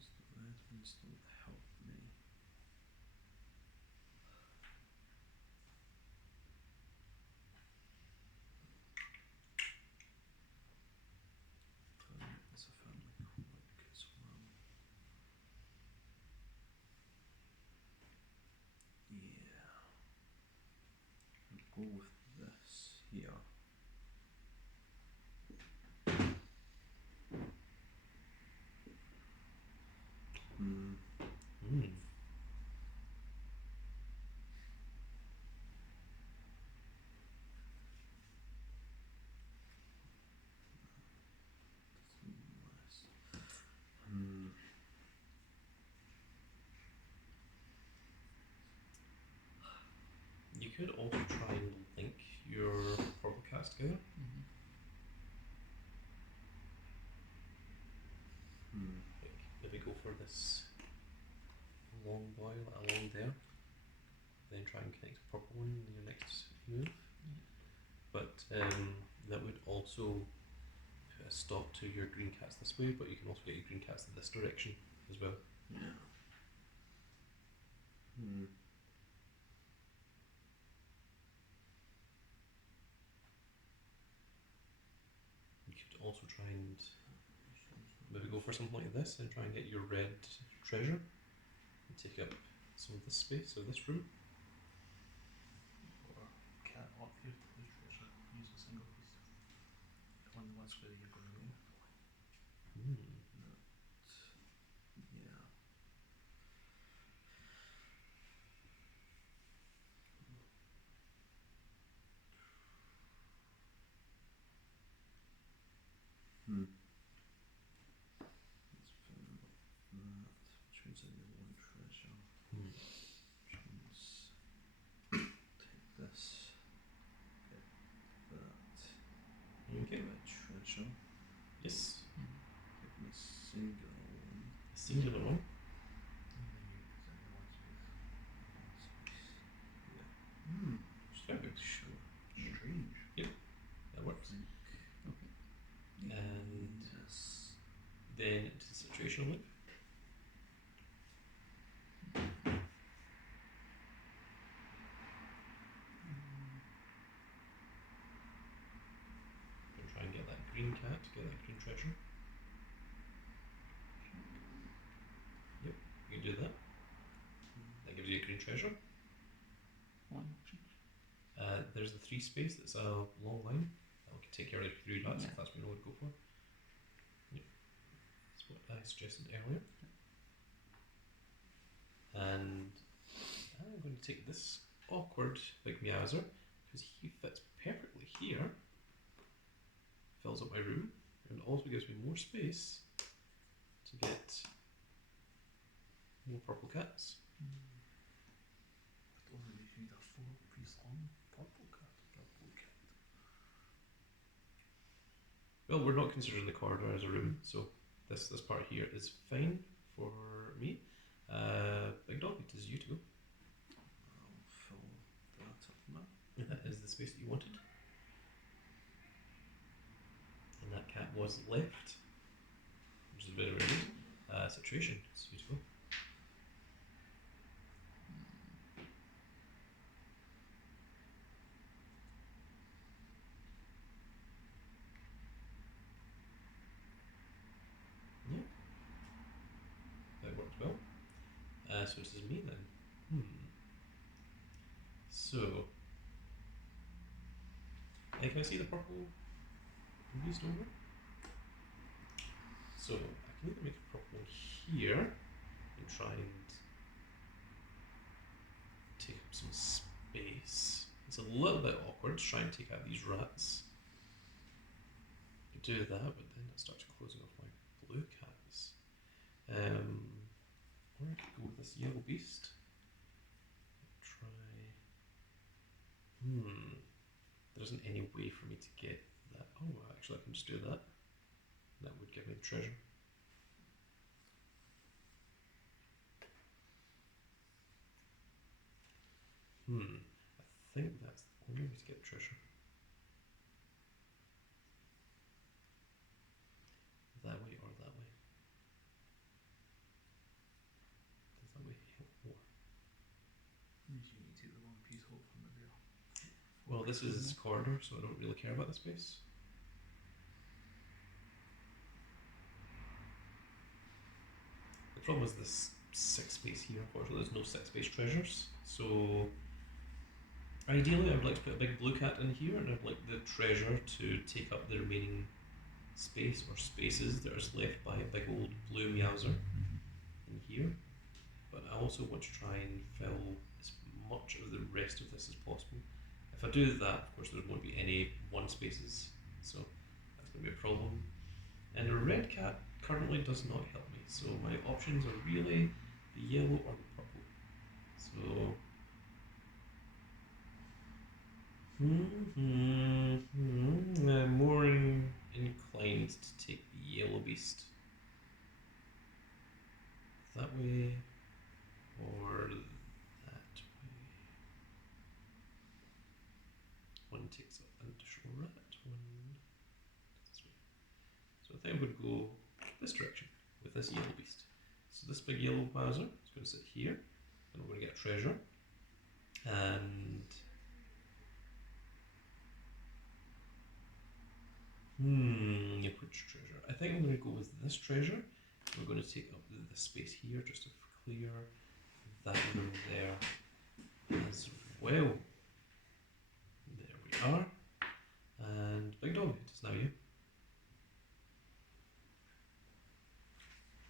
The red ones don't help me. It's a family quick as well. Yeah. I'll go with this here. You could also try and link your purple cast together. Like, maybe go for this long boy along there, then try and connect a purple one in your next move. But that would also put a stop to your green cats this way, but you can also get your green cats in this direction as well. Yeah. You could also try and maybe go for something like this and try and get your red treasure and take up some of this space or this room. Or cat up here to the treasure. Use a single piece. On the one square you're going to room. Yeah. Let's find that. Choose only one treasure. Choose. Take this. Get that. Okay. Red treasure. to get that green treasure. Yep, you can do that. That gives you a green treasure. One option. There's the 3 space that's a long line. That will take care of the 3 dots Yeah. if that's what you would go for. Yep. That's what I suggested earlier. And I'm going to take this awkward big meowser because he fits perfectly here. Fills up my room and also gives me more space to get more purple cats. But only if you need a 4-piece long purple cat or a blue cat. Well, we're not considering the corridor as a room, so this part here is fine for me. Big dog, it is you to go. I'll fill that up now. That is the space that you wanted. And that cat was left, which is very, very good. Situation, it's you to go. Yeah. That worked well. So this is me then. So, can I see the purple used over? So I can either make a purple here and try and take up some space. It's a little bit awkward to try and take out these rats. I could do that, but then that starts closing off my blue cats. Or I could go with this yellow beast. Try. There isn't any way for me to get that. Oh, actually, I can just do that. That would give me the treasure. I think that's the only way to get the treasure. That way or that way. Does that way help more? Means you need to take the 1-piece hole from there. Well, this is corridor, so I don't really care about the space. The problem is this 6 space here, unfortunately there's no 6 space treasures, so ideally I would like to put a big blue cat in here and I'd like the treasure to take up the remaining space or spaces that are left by a big old blue meowser in here. But I also want to try and fill as much of the rest of this as possible. If I do that, of course there won't be any 1 spaces, so that's going to be a problem. And the red cat currently does not help me, so my options are really the yellow or the purple. So I'm more inclined to take the yellow beast that way or that way. One takes up an additional rat, one this way. So I think I'm going to go this direction with this yellow beast. So this big yellow bowser is going to sit here, and we're going to get a treasure. And which treasure? I think I'm going to go with this treasure. We're going to take up the space here just to clear that room there as well. There we are. And big dog, it is now you.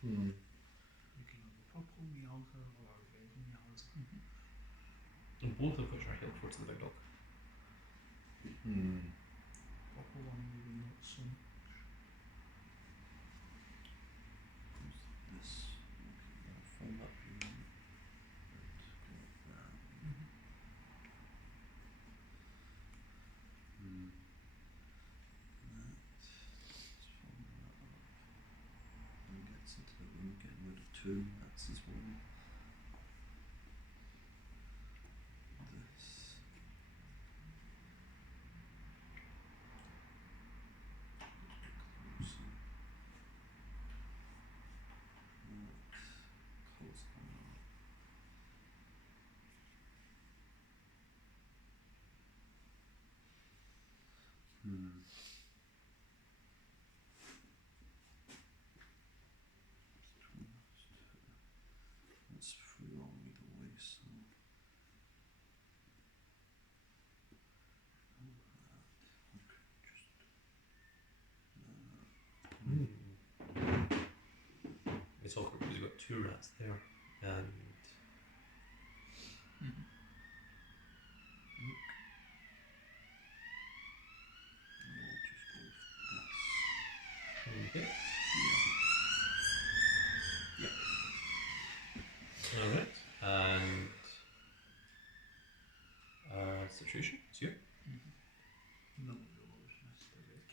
You can have a purple meowser or a red meowser. And both of which are helpful to the big dog. Purple one maybe not so much. This. Okay, I'll fill that room. Let's go down. Let's fill that up. And gets into the room, getting rid of 2. That's his 1. This. Closer. Close that. very long either way, so. It's awkward because you've got 2 rats there, and We'll just go with okay. this. All right, and situation. It's you. No, yours, Mr. Rick.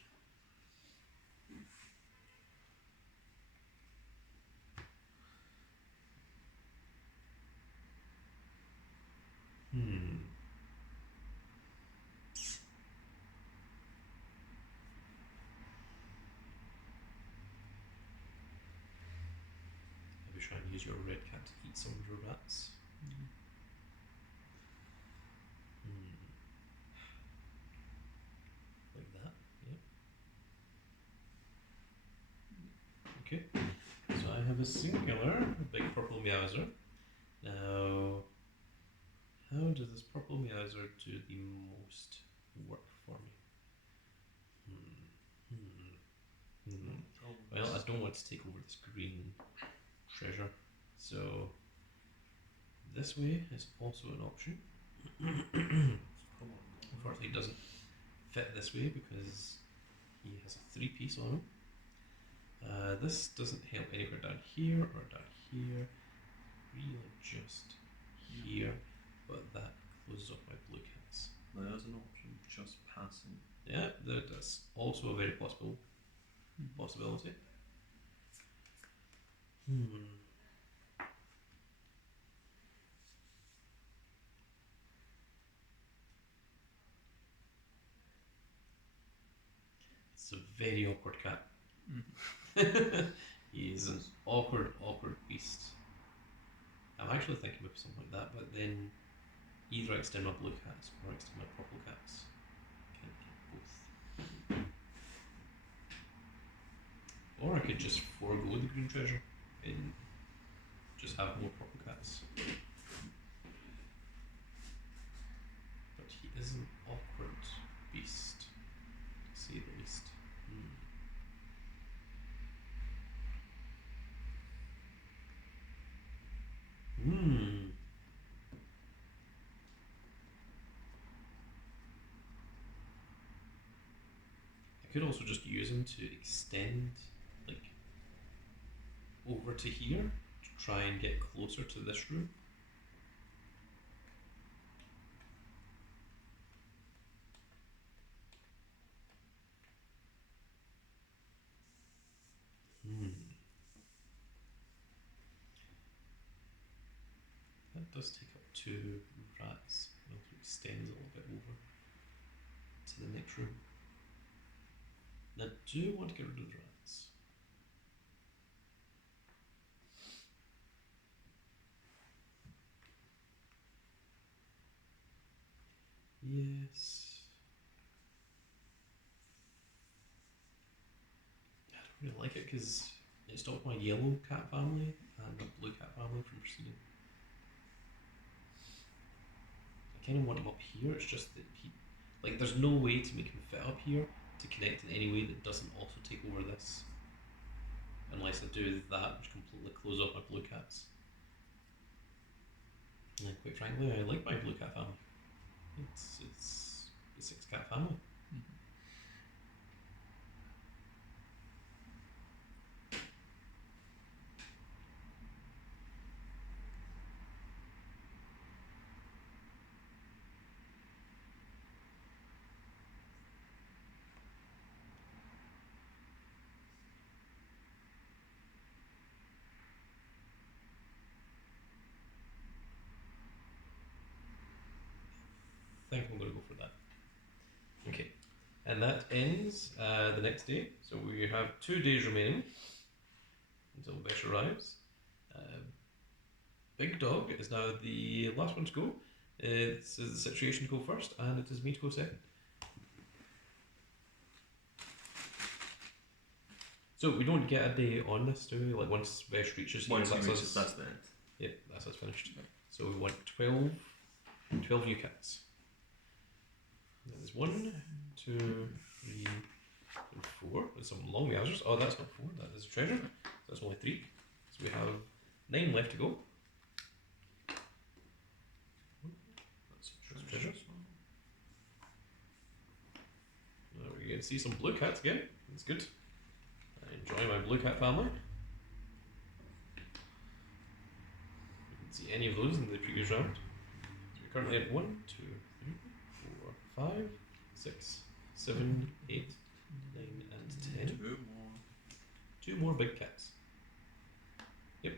Hmm. Maybe try and use your red cat to eat some of your rats. Hmm. Like that. Yeah. Okay. So I have a singular, a big purple meowser. Now, how does this purple meowser do the most work for me? Well, I don't want to take over this green treasure, so this way is also an option. Unfortunately, it doesn't fit this way because he has a 3-piece on him. This doesn't help anywhere down here or down here, really just here, but that closes off my blue cats. There's an option, just passing. Yeah, that's also a very possibility. It's a very awkward cat. He's an awkward beast. I'm actually thinking of something like that, but then either I extend my blue cats or I extend my purple cats. Can't get both. Or I could just forego the green treasure and just have more purple cats. But he is an awkward beast, to say the least. I could also just use him to extend, like, over to here to try and get closer to this room. That does take up 2 rats. It also extends a little bit over to the next room. And I do want to get rid of the rats. Yes. I don't really like it because it stopped my yellow cat family and my blue cat family from proceeding. I kind of want him up here, it's just that there's no way to make him fit up here to connect in any way that doesn't also take over this. Unless I do that, which completely close off my blue cats. And quite frankly, I like my blue cat family. It's a 6-cat family. I think I'm going to go for that. Okay, and that ends the next day. So we have 2 days remaining until Besh arrives. Big Dog is now the last one to go. It's the situation to go first, and it is me to go second. So we don't get a day on this, do we? Like once Besh reaches here, Once he that's reaches, us. that's the end. Yep, that's us finished. So we want 12 new cats. There's 1, 2, 3, and 4. There's some long meowsers. Oh, that's not 4, that is a treasure. That's only 3. So we have 9 left to go. That's a Treasure. treasure. as well. Now we get to see some blue cats again. That's good. I enjoy my blue cat family. We didn't see any of those in the previous round. So we're currently at 1, 2, 3, 4, 5, 6, 7, 8, 9, and 10. 2 more. 2 more big cats. Yep.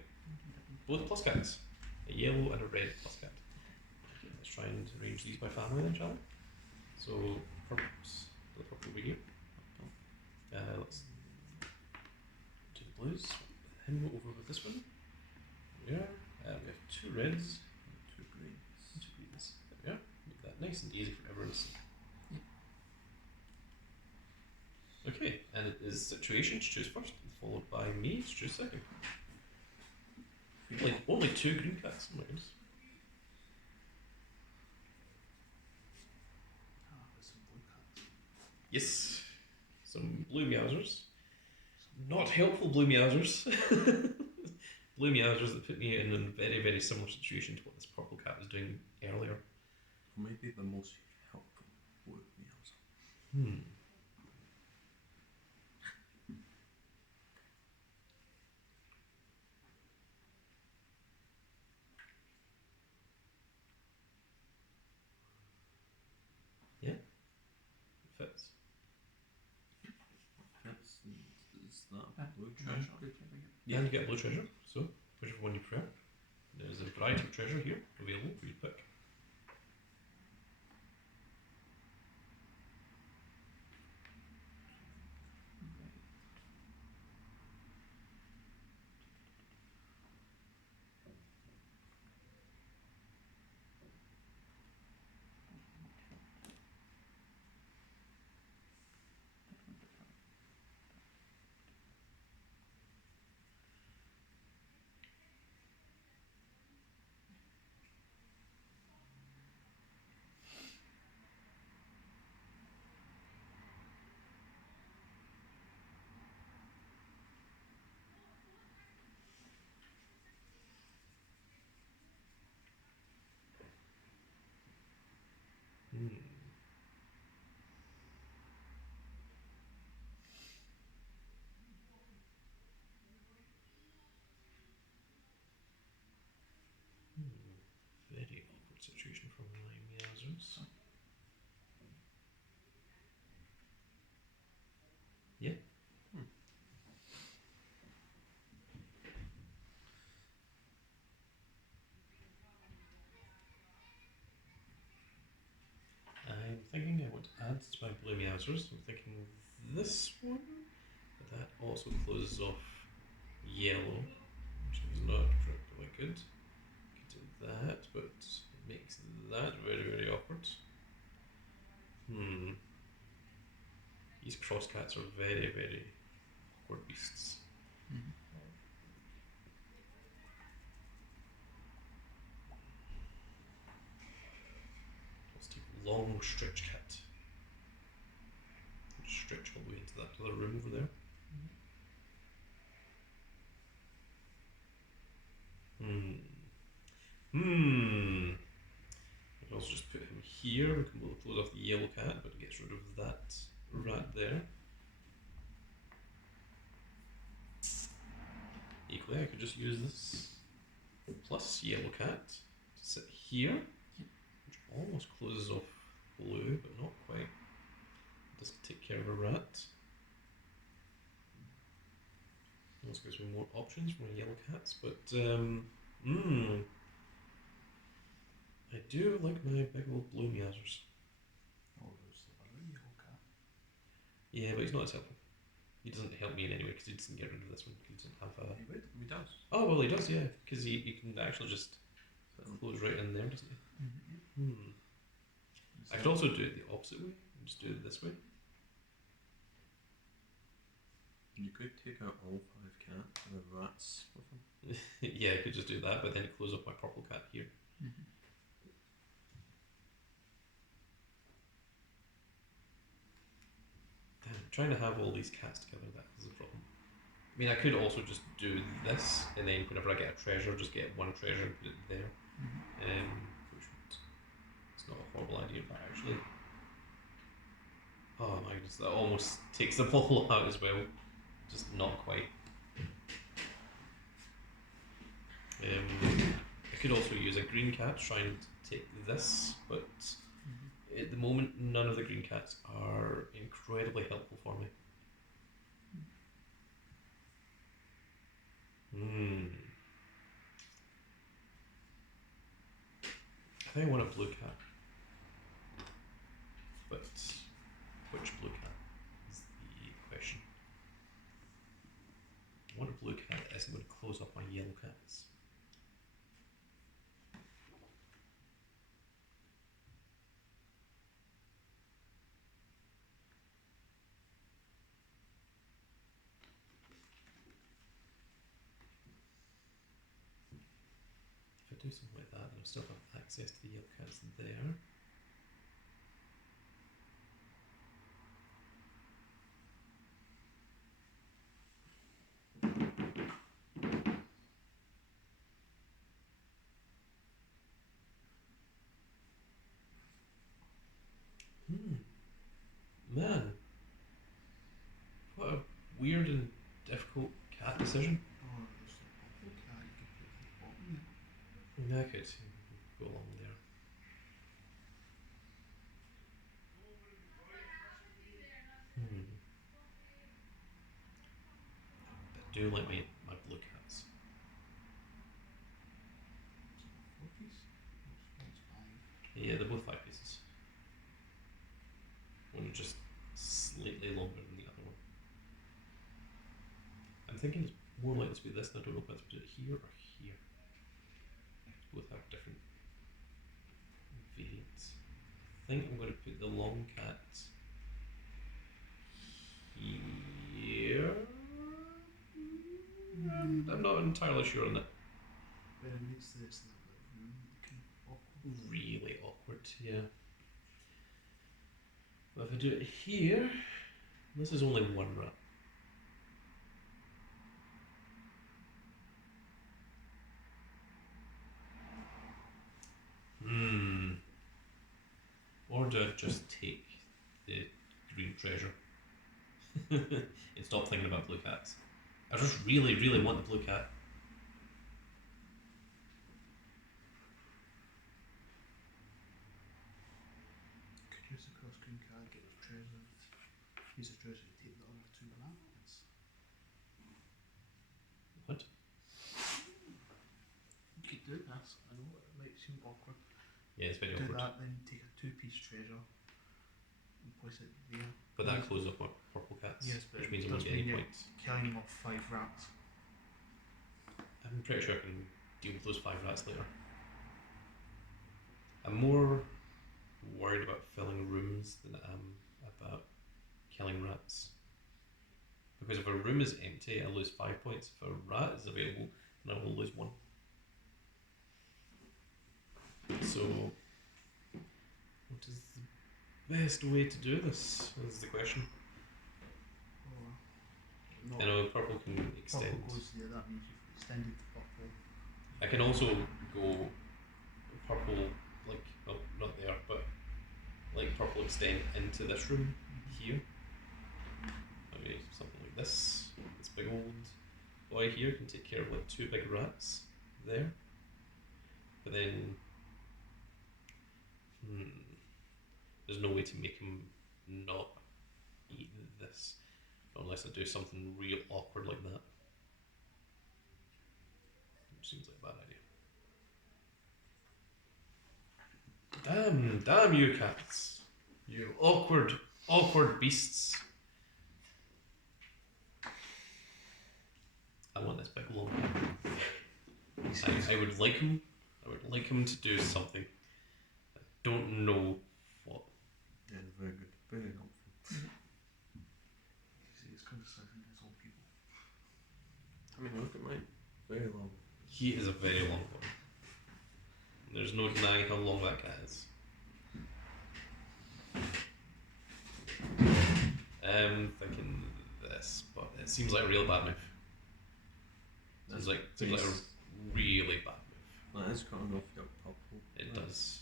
Both plus cats. A yellow and a red plus cat. Okay, let's try and arrange these by family then, shall we? So, purples. The purple over here. Let's do the blues. Him over with this one. There we are. We have 2 reds. 2 greens. 2 greens. There we are. Make that nice and easy for everyone to see. Okay, and it is situation to choose first, followed by me to choose second. Only 2 green cats, oh my goodness. Ah, there's some blue cats. Yes, some blue meowsers. Not helpful blue meowsers. Blue meowsers that put me in a very, very similar situation to what this purple cat was doing earlier. Maybe the most helpful blue meows. Fits. Is that a blue treasure? Yeah, and you get a blue treasure, so whichever one you prefer. There's a variety of treasure here available for you to pick. Very awkward situation for my meowsers. Yeah. I'm thinking I want to add to my blue meowsers. I'm thinking this one, but that also closes off yellow, which is not particularly good. Could do that, but it makes that very, very awkward. These cross cats are very, very awkward beasts. Let's take a long stretch cat. Stretch all the way into that other room over there. We can also just put him here. We can close off the yellow cat, but it gets rid of that rat there. Equally, I could just use this plus yellow cat to sit here, which almost closes off blue, but not quite. It does take care of a rat. Also gives me more options for my yellow cats, but I do like my big old blue meowsers. Oh, there's the other yellow cat. Yeah, but he's not as helpful. He doesn't help me in any way because he doesn't get rid of this one. He doesn't have a. He would. He does. Oh well, he does, yeah, because he can actually just close right in there, doesn't he? I could also do it the opposite way. Just do it this way. You could take out all 5 cats and have rats with them. Yeah, I could just do that, but then close up my purple cat here. Damn, trying to have all these cats together, that is a problem. I mean, I could also just do this, and then whenever I get a treasure, just get one treasure and put it there. Which it's not a horrible idea, but actually, oh my goodness, that almost takes the ball out as well. Just not quite. I could also use a green cat to try and take this, but at the moment, none of the green cats are incredibly helpful for me. I think I want a blue cat. But which blue cat is the question. I want a blue cat that isn't going to close up my yellow cats. If I do something like that, then I still have access to the yellow cats there. Man, what a weird and difficult cat decision. Oh, there's the purple cat you could put at the bottom there. Yeah, I could go along there. But I do like my blue cats. So 4 piece? One's 5. Yeah, they're both 5 pieces. One just slightly longer than the other one. I'm thinking it's more likely to be this, and I don't know whether to put it here or here. Both have different variants. I think I'm going to put the long cat here. I'm not entirely sure on that. But it makes this little bit kind of awkward. Really awkward, yeah. But if I do it here, this is only one rat. Or do I just take the green treasure and stop thinking about blue cats? I just really, really want the blue cat. Could use the cross green card, get the treasure. Use the treasure to take the other 2 bananas. What? You could do this. I know it might seem awkward. Yeah, it's very Do awkward. that, then take a 2-piece treasure and place it there. But that closes up my purple cats, Yes, but which it means I does won't get any mean you're points. killing off 5 rats. I'm pretty sure I can deal with those 5 rats later. I'm more worried about filling rooms than I am about killing rats. Because if a room is empty, I lose 5 points. If a rat is available, then I will lose 1. So, what is the best way to do this? Is the question. Or not. I know purple can extend. Purple goes there, that means you've extended the purple. I can also go purple, like, well, not there, but like purple extend into this room here. Maybe something like this. This big old boy here can take care of like 2 big rats there. But then, there's no way to make him not eat this unless I do something real awkward like that. Seems like a bad idea. Damn you cats. You awkward beasts. I want this big long I would like him to do something. I don't know what. Yeah, very good. Very helpful. See, it's kind of certain there's all people I mean, look at mine. Very long. He is a very long one. There's no denying how long that cat is. Thinking this, but it seems like a real bad move. Seems like a really bad move. That is kind of your purple. It does.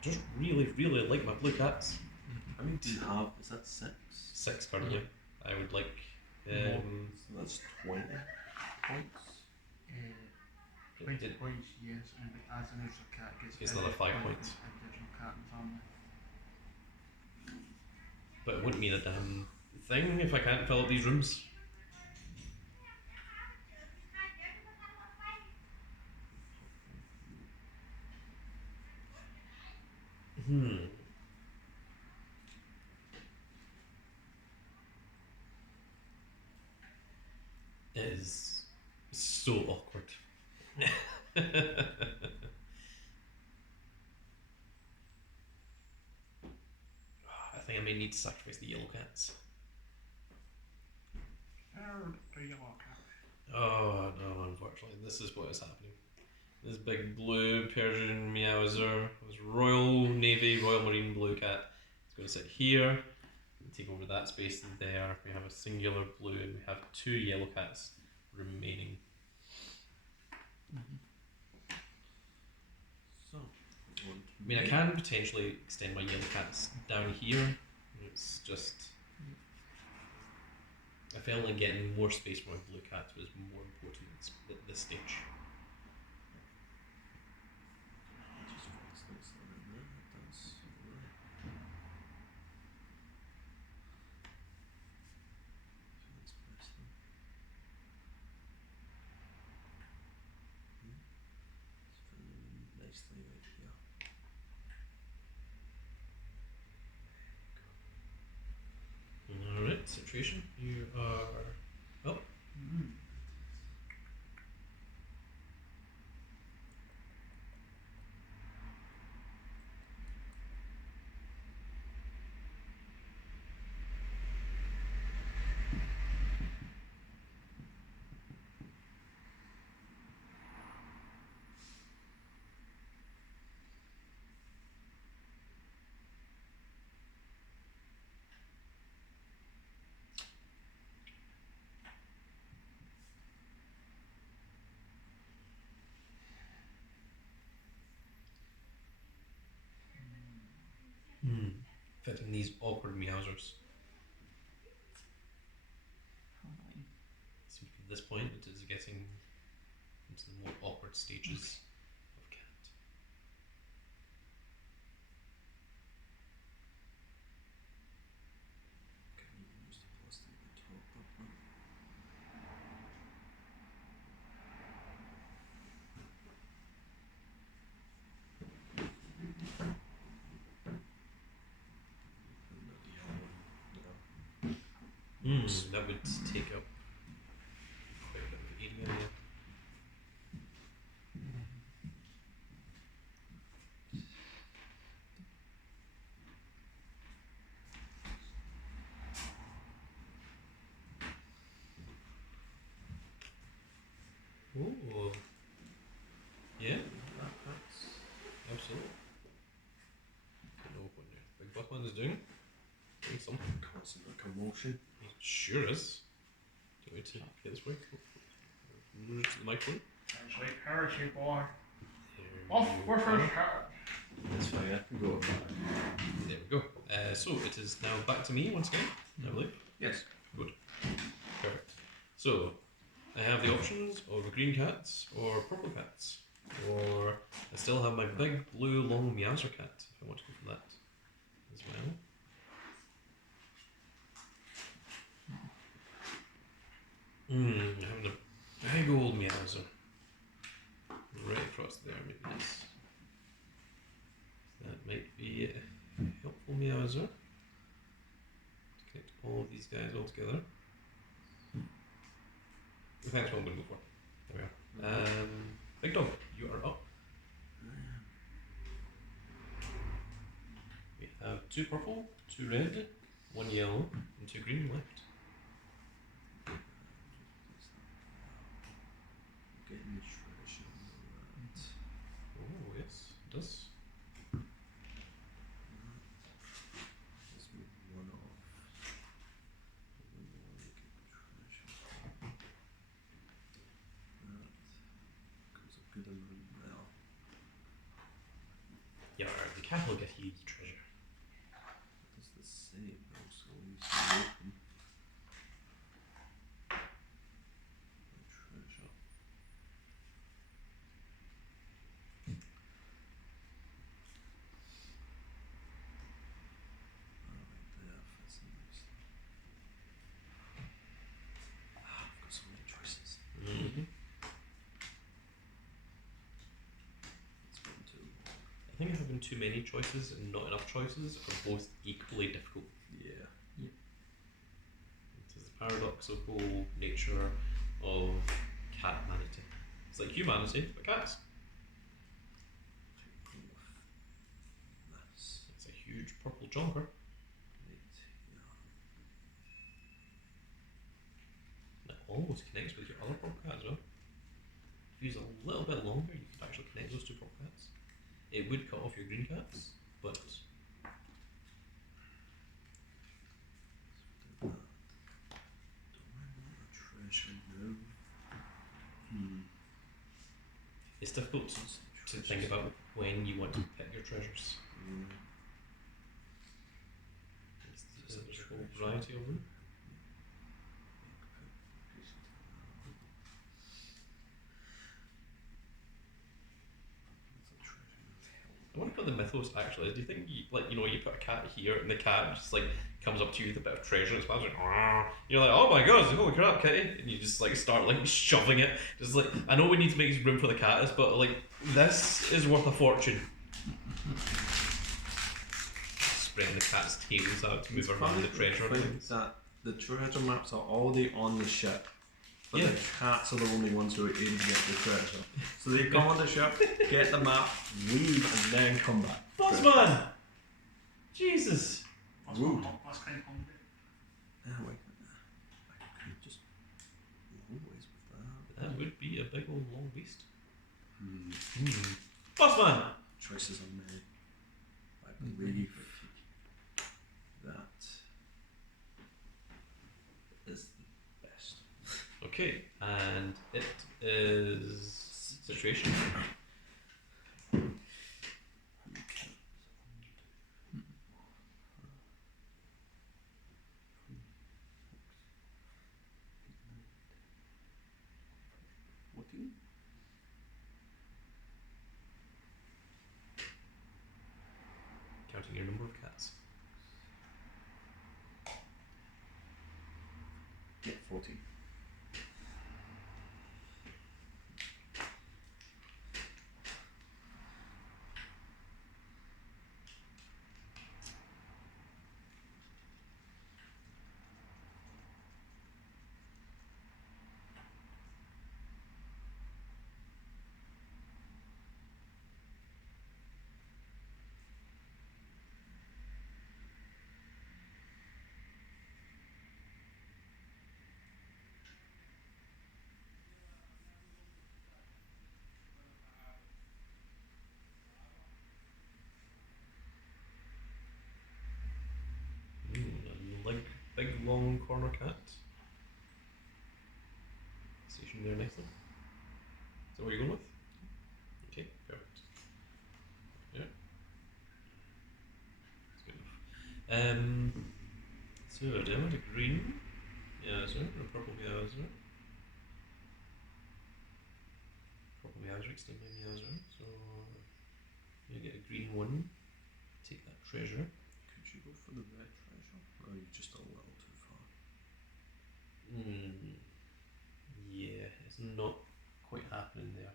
Just really like my blue cats. How many do you have? Is that 6? 6 currently. I would like. So that's 20 points. 20 it- points, yes, and as an extra cat Gets another 5 points. Additional cat in the family. But it wouldn't mean a damn thing if I can't fill up these rooms. It is so awkward. I think I may need to sacrifice the yellow cats. The yellow cat. Oh no, unfortunately, this is what is happening. This big blue Persian Meowser, this Royal Navy, Royal Marine blue cat, is going to sit here and take over that space there. We have a singular blue and we have 2 yellow cats remaining. So, I mean, I can potentially extend my yellow cats down here. It's just. I felt like getting more space for my blue cats was more important at this stage. just fix this one in there. That's alright. So let's press them. Let's put them nicely right here. Alright, situation. You are up. Fitting these awkward meowsers. So at this point, it is getting into the more awkward stages of cat. Can you use the plastic on top of them? And the yellow one, That would take up quite a bit of area. Yeah. Ooh. Yeah, that's absolutely. Don't know what the big buck one is doing. Doing something. Causing a commotion. It sure is. Do I need to get this way? Move to the microphone. It's like heresy, boy. There Off we with go. his head. That's fine, I can go up that. There we go. So it is now back to me once again, I believe. Yes. Perfect. So I have the options of green cats or purple cats, or I still have my big blue long meowser cat if I want to go for that as well. Having a big old meowser right across there, maybe this. That might be a helpful meowser to connect all of these guys all together. I think that's what I'm going to go for. There we are. Big dog, you are up. We have 2 purple, 2 red, 1 yellow, and 2 green left. cat will get you the treasure. What does this say? Also, leaves you open. The treasure. Right there, that's the next. I've got so many choices. Mm-hmm. It's been too long. I think having too many choices and not enough choices are both equally difficult. Yeah. This is the paradoxical nature of catmanity. It's like humanity, but cats. This. It's a huge purple jumper. Right, yeah. That almost connects with your other purple cat as well. If you use a little bit longer, you could actually connect those two purple cats. It would cut off your green cats, but Do that. Do I want a treasure now? it's difficult to think about when you want to pick your treasures. Yeah. There's a whole variety of them. I wonder what the mythos actually is. Do you think you put a cat here and the cat just like comes up to you with a bit of treasure and it's like, you're like, oh my god, holy crap, kitty, and you just like start like shoving it. Just like, I know we need to make room for the cat, but like this is worth a fortune. Spreading the cat's tails out to move around the treasure. That the treasure maps are already on the ship, but Yeah. the cats are the only ones who are able to get the treasure. So they come on the ship, get the map, leave, and then come back. Bossman! Jesus! That's Woo. what last kind of holiday. Anyway, I could just always with that. That would be a big old long beast. Hmm. Bossman! Choices are many. I believe that is the best. Okay, and it is situation. Counting your number of cats. Yeah, 14. Like big long corner cat. Station there nicely. Is that what you're going with? Okay, perfect. Yeah. That's good enough. So do I want a green? Yeah, sir. Or purple meowser. Purple meowser, extending meowser. So you get a green one. Take that treasure. Could you go for the red treasure? Or are you just a little too far? Yeah, it's not quite happening there.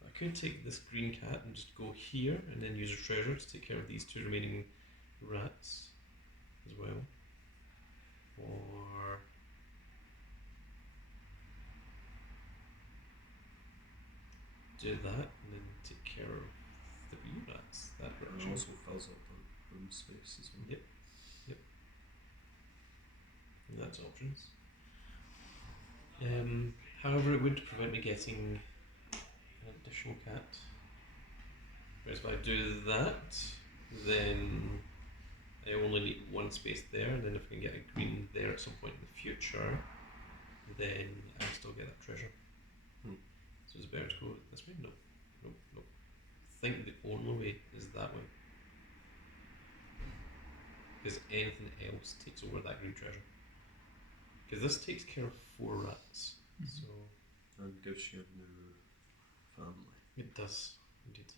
But I could take this green cat and just go here and then use a treasure to take care of these two remaining rats as well. Or do that and then take care of the wee rats. That It direction. also fills up the room space as well. Yep. And that's options. However, it would prevent me getting an additional cat. Whereas if I do that, then I only need one space there, and then if I can get a green there at some point in the future, then I still get that treasure. So it's better to go this way? No. I think the only way is that way. because anything else takes over that green treasure. Because this takes care of 4 rats, so And gives you a new family. it does indeed.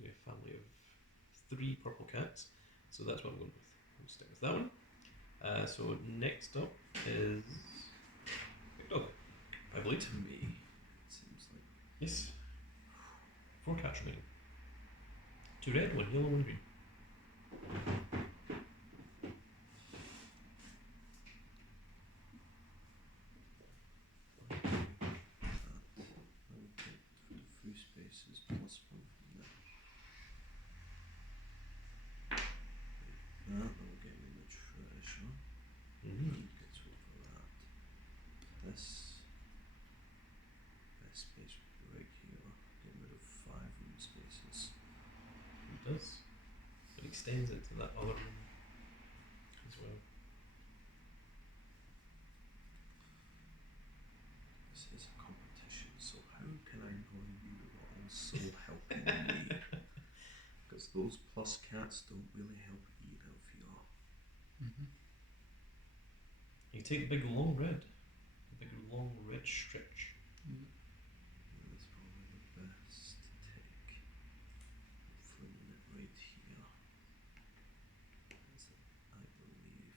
We have a family of 3 purple cats, so that's what I'm going with. I'll stick with that one. So next up is Big Dog, I believe. To me, it seems like. Yes. 4 cats remaining. 2 red, 1 yellow, 1 green. I will take for the free spaces plus 1 from there. That will get me the treasure. Gets rid of that. This best space would be right here. Get rid of 5 room spaces. It does. It extends it to that other room as well. This is a competition, so how can I know you are also helping me? Because those plus cats don't really help either of you. You take the big long red. The big long red stretch. That's probably the best to take. Flinging it right here. That's, I believe,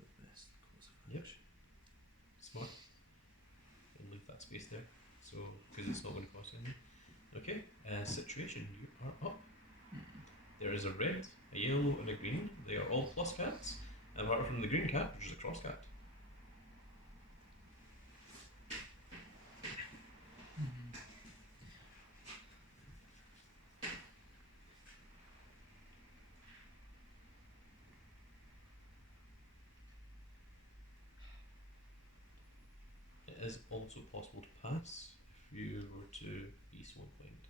the best course of Yep. action. Smart. And leave that space there. So, because it's not going to cost anything. Okay, situation. You are up. There is a red, a yellow, and a green. They are all plus cats. And apart from the green cat, which is a cross cat. It is also possible to pass if you were to be so inclined.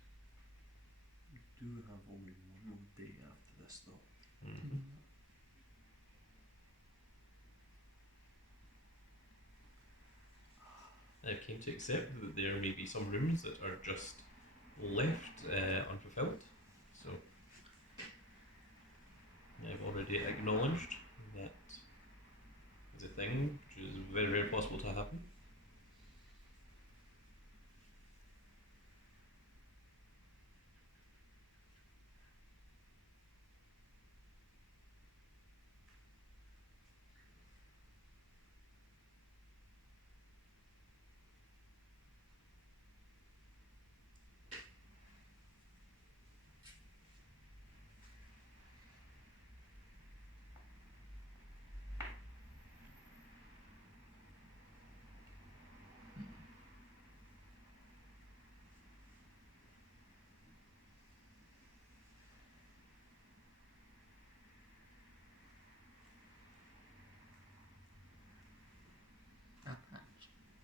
You do have only one more day after this, though. I came to accept that there may be some rooms that are just left unfulfilled. So I've already acknowledged that is a thing, which is very, very possible to happen.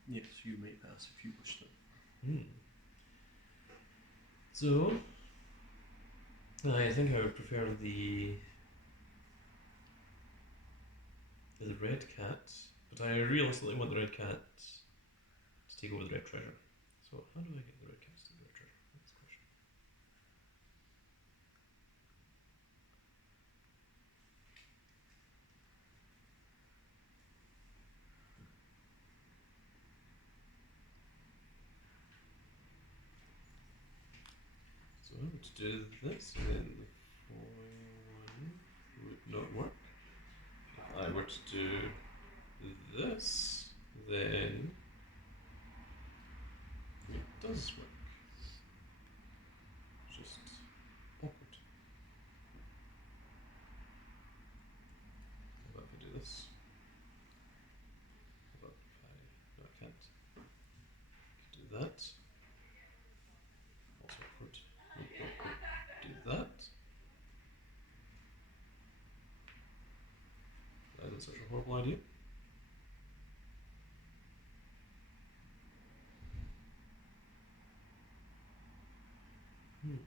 Yes, you may pass if you wish to. So I think I would prefer the red cat, but I realistically want the red cat to take over the red treasure. So how do I get the red cat to take the red treasure? That's the question. So I would do this, and then the following one would not work. If I were to do this, then it does work. Just awkward. How about if I do this? How about if I... no, I can't. I can do that. Also awkward. Nope, nope, nope. Do that. That isn't such a horrible idea. Will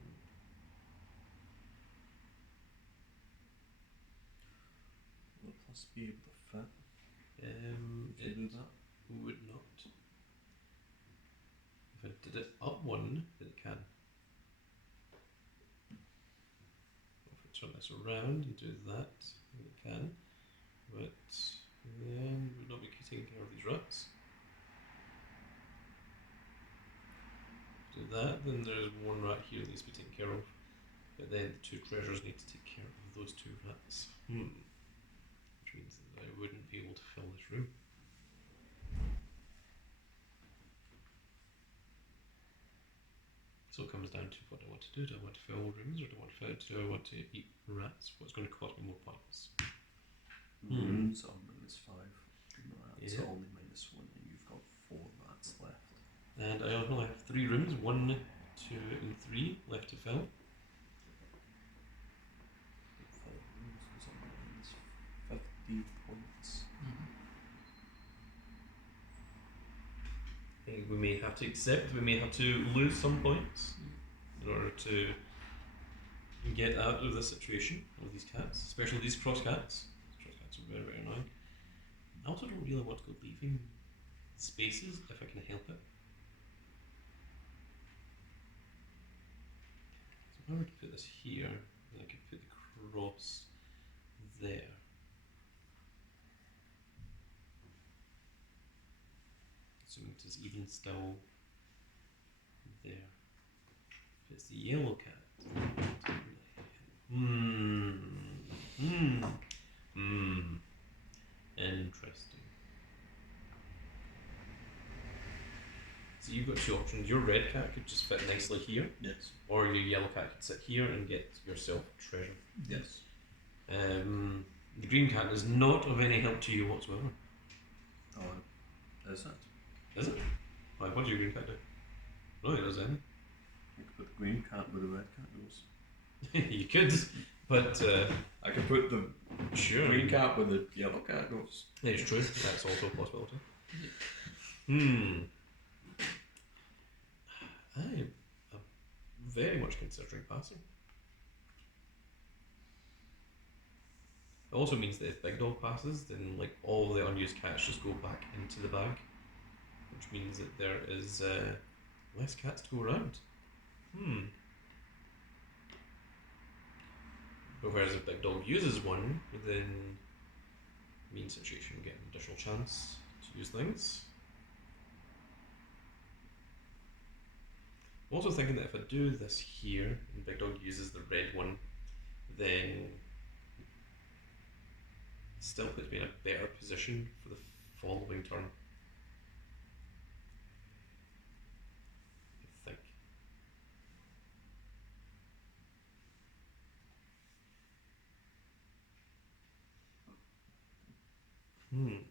the plus be able to fit? If It you do that? would not. If I did it up 1, then it can. If I turn this around and do that. We can, but then we'll not be taking care of these rats. Do that, then there's one rat here that needs to be taken care of. But then the two treasures need to take care of those two rats. Which means that I wouldn't be able to fill this room. So it comes down to what I want to do. Do I want to fill rooms, or do I want to eat rats? What's going to cost me more points? Rooms are -5. Rats Yeah. are only -1, and you've got 4 rats left. And I only have 3 rooms, 1, 2, and 3 left to fill. 5 rooms is on -50 points. I think we may have to accept, we may have to lose some points in order to get out of this situation with these cats, especially these cross cats. These cross cats are very, very annoying. I also don't really want to go leaving spaces if I can help it. So if I were to put this here, then I could put the cross there. Assuming it is even still there. If it's the yellow cat. Interesting. So you've got 2 options. Your red cat could just fit nicely here, Yes. or your yellow cat could sit here and get yourself treasure. Yes. The green cat is not of any help to you whatsoever. Oh, is it? Is it? Why, what does your green cat do? No, it doesn't. You could put the green cat where the red cat goes. You could, but I could put the sure. green cat where the yellow cat goes. It's true. That's also a possibility. I am very much considering passing. It also means that if Big Dog passes, then like all the unused cats just go back into the bag, which means that there is less cats to go around. But whereas if Big Dog uses one, then mean situation will get an additional chance to use things. I'm also thinking that if I do this here and Big Dog uses the red one, then it still puts me in a better position for the following turn. I think. I'm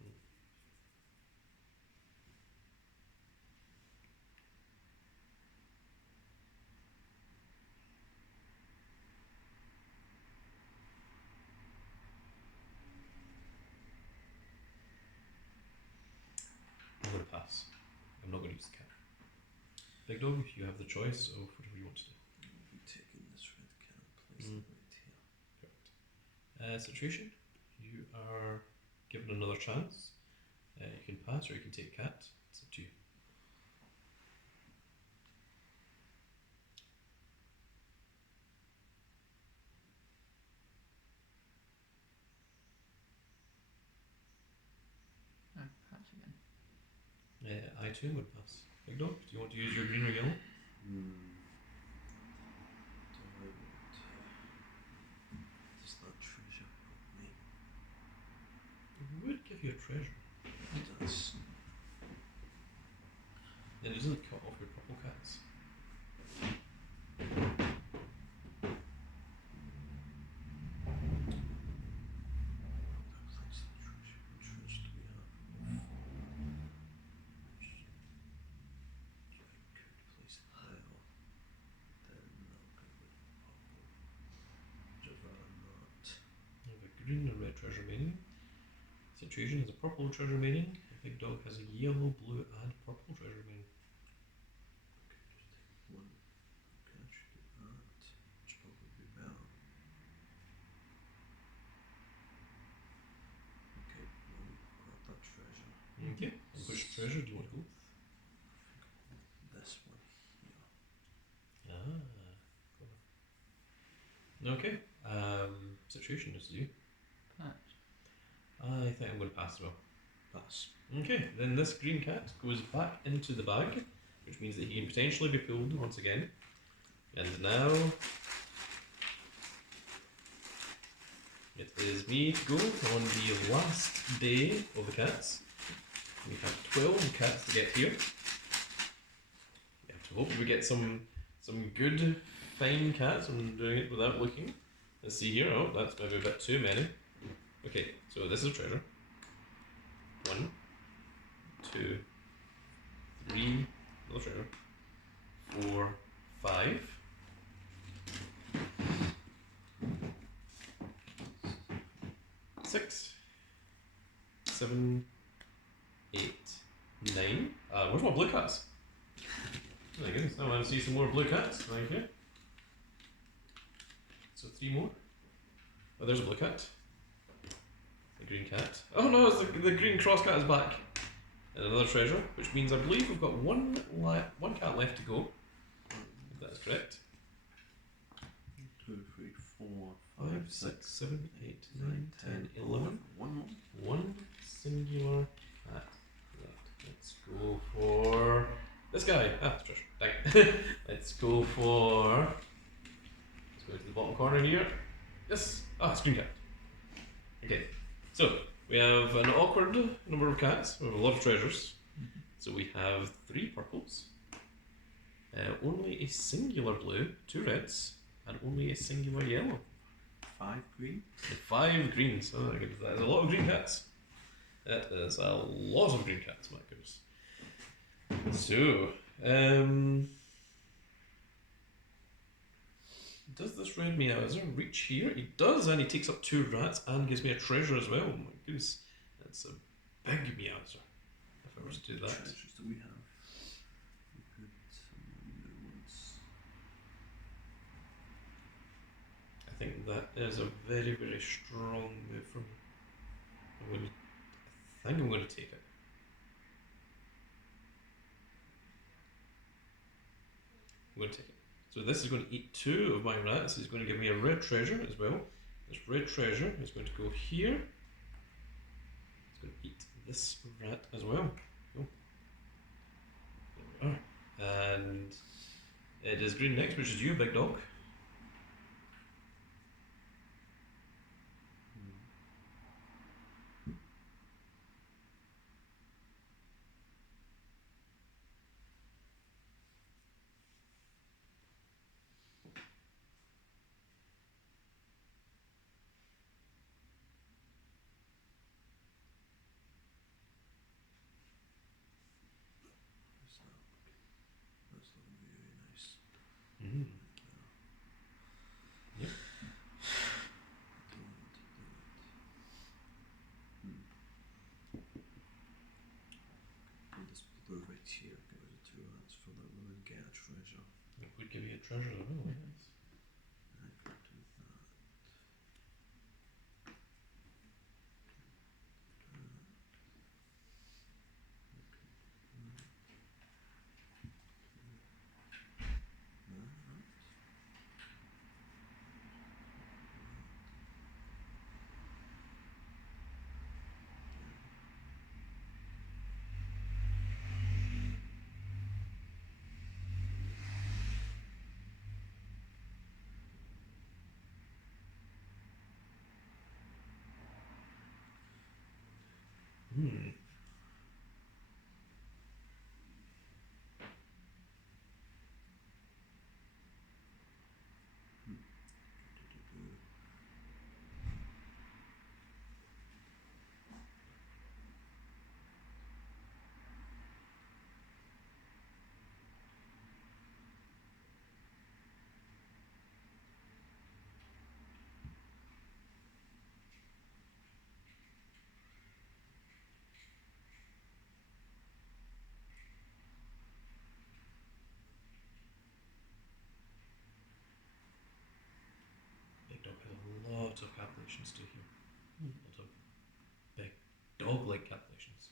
going to pass. I'm not going to use the cat. Big Dog, you have the choice of whatever you want to do. I'll be taking this red cat and place it right here. Correct. Situation, you are given another chance. You can pass or you can take cat. It's up to you. Pass again. I too would pass. Big Dog, do you want to use your green or yellow? Does that treasure help me? It would give you a treasure. It does. And it doesn't cut off your purple cats. Place the treasure. What treasure do we have? I could place it there. Then I'll go with purple. Just rather not. You have a green and red treasure remaining. Situation has a purple treasure remaining. Big Dog has a yellow, blue, and purple treasure remaining. One cash do that, which probably be better. Okay, well, grab that treasure. Okay. And which treasure do you want to go with? This one here. Okay. situation. This is you. Pass. I think I'm going to pass as well. Pass. Okay, then this green cat goes back into the bag, which means that he can potentially be pulled once again. And now it is me to go on the last day of the cats. We have 12 cats to get here. We have to hope we get some good, fine cats. I'm doing it without looking. Let's see here. Oh, that's maybe a bit too many. Okay, so this is a treasure. 1, 2, 3, another treasure. 4, 5. 6, 7, 8, 9. Where's my blue cats? Oh my goodness, I want to see some more blue cats. Thank you. So 3 more. Oh, there's a blue cat. The green cat. Oh no, it's the green cross cat is back. And another treasure, which means I believe we've got one cat left to go. If that's correct. 2, 3, 4, 5, 6, 7, 8, 9, 10, 11. One more. One singular cat left. Let's go for this guy. Ah, treasure. Dang. Let's go for. Let's go to the bottom corner here. Yes. Ah, screen cat. Okay. So we have an awkward number of cats. We have a lot of treasures. So we have 3 purples, only a singular blue, 2 reds, and only a singular yellow. 5 green. And 5 greens. Oh my goodness, that is a lot of green cats. That is a lot of green cats, my goodness. So, does this red mean is there a reach here? He does, and he takes up 2 rats and gives me a treasure as well. Oh my goodness, that's a big meowser. If I were to do that. Treasures that we have. We put some new ones. I think that is a very, very strong move from me. I think I'm going to take it. I'm going to take it. So this is going to eat 2 of my rats. It's going to give me a red treasure as well. This red treasure is going to go here. It's going to eat this rat as well. Cool. There we are. And it is green next, which is you, big dog. That's looking really nice. Mm. Yep. And this blue right here, give it 2 rats for that one and get a treasure. It would give you a treasure as well, yes. I could do that. Hmm. Big dog has a lot of calculations to here. A lot of big dog-like calculations.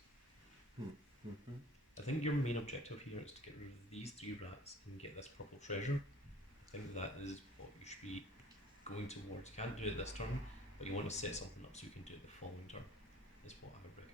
Mm-hmm. I think your main objective here is to get rid of these 3 rats and get this purple treasure. I think that is what you should be going towards. You can't do it this turn, but you want to set something up so you can do it the following turn. Is what I would recommend.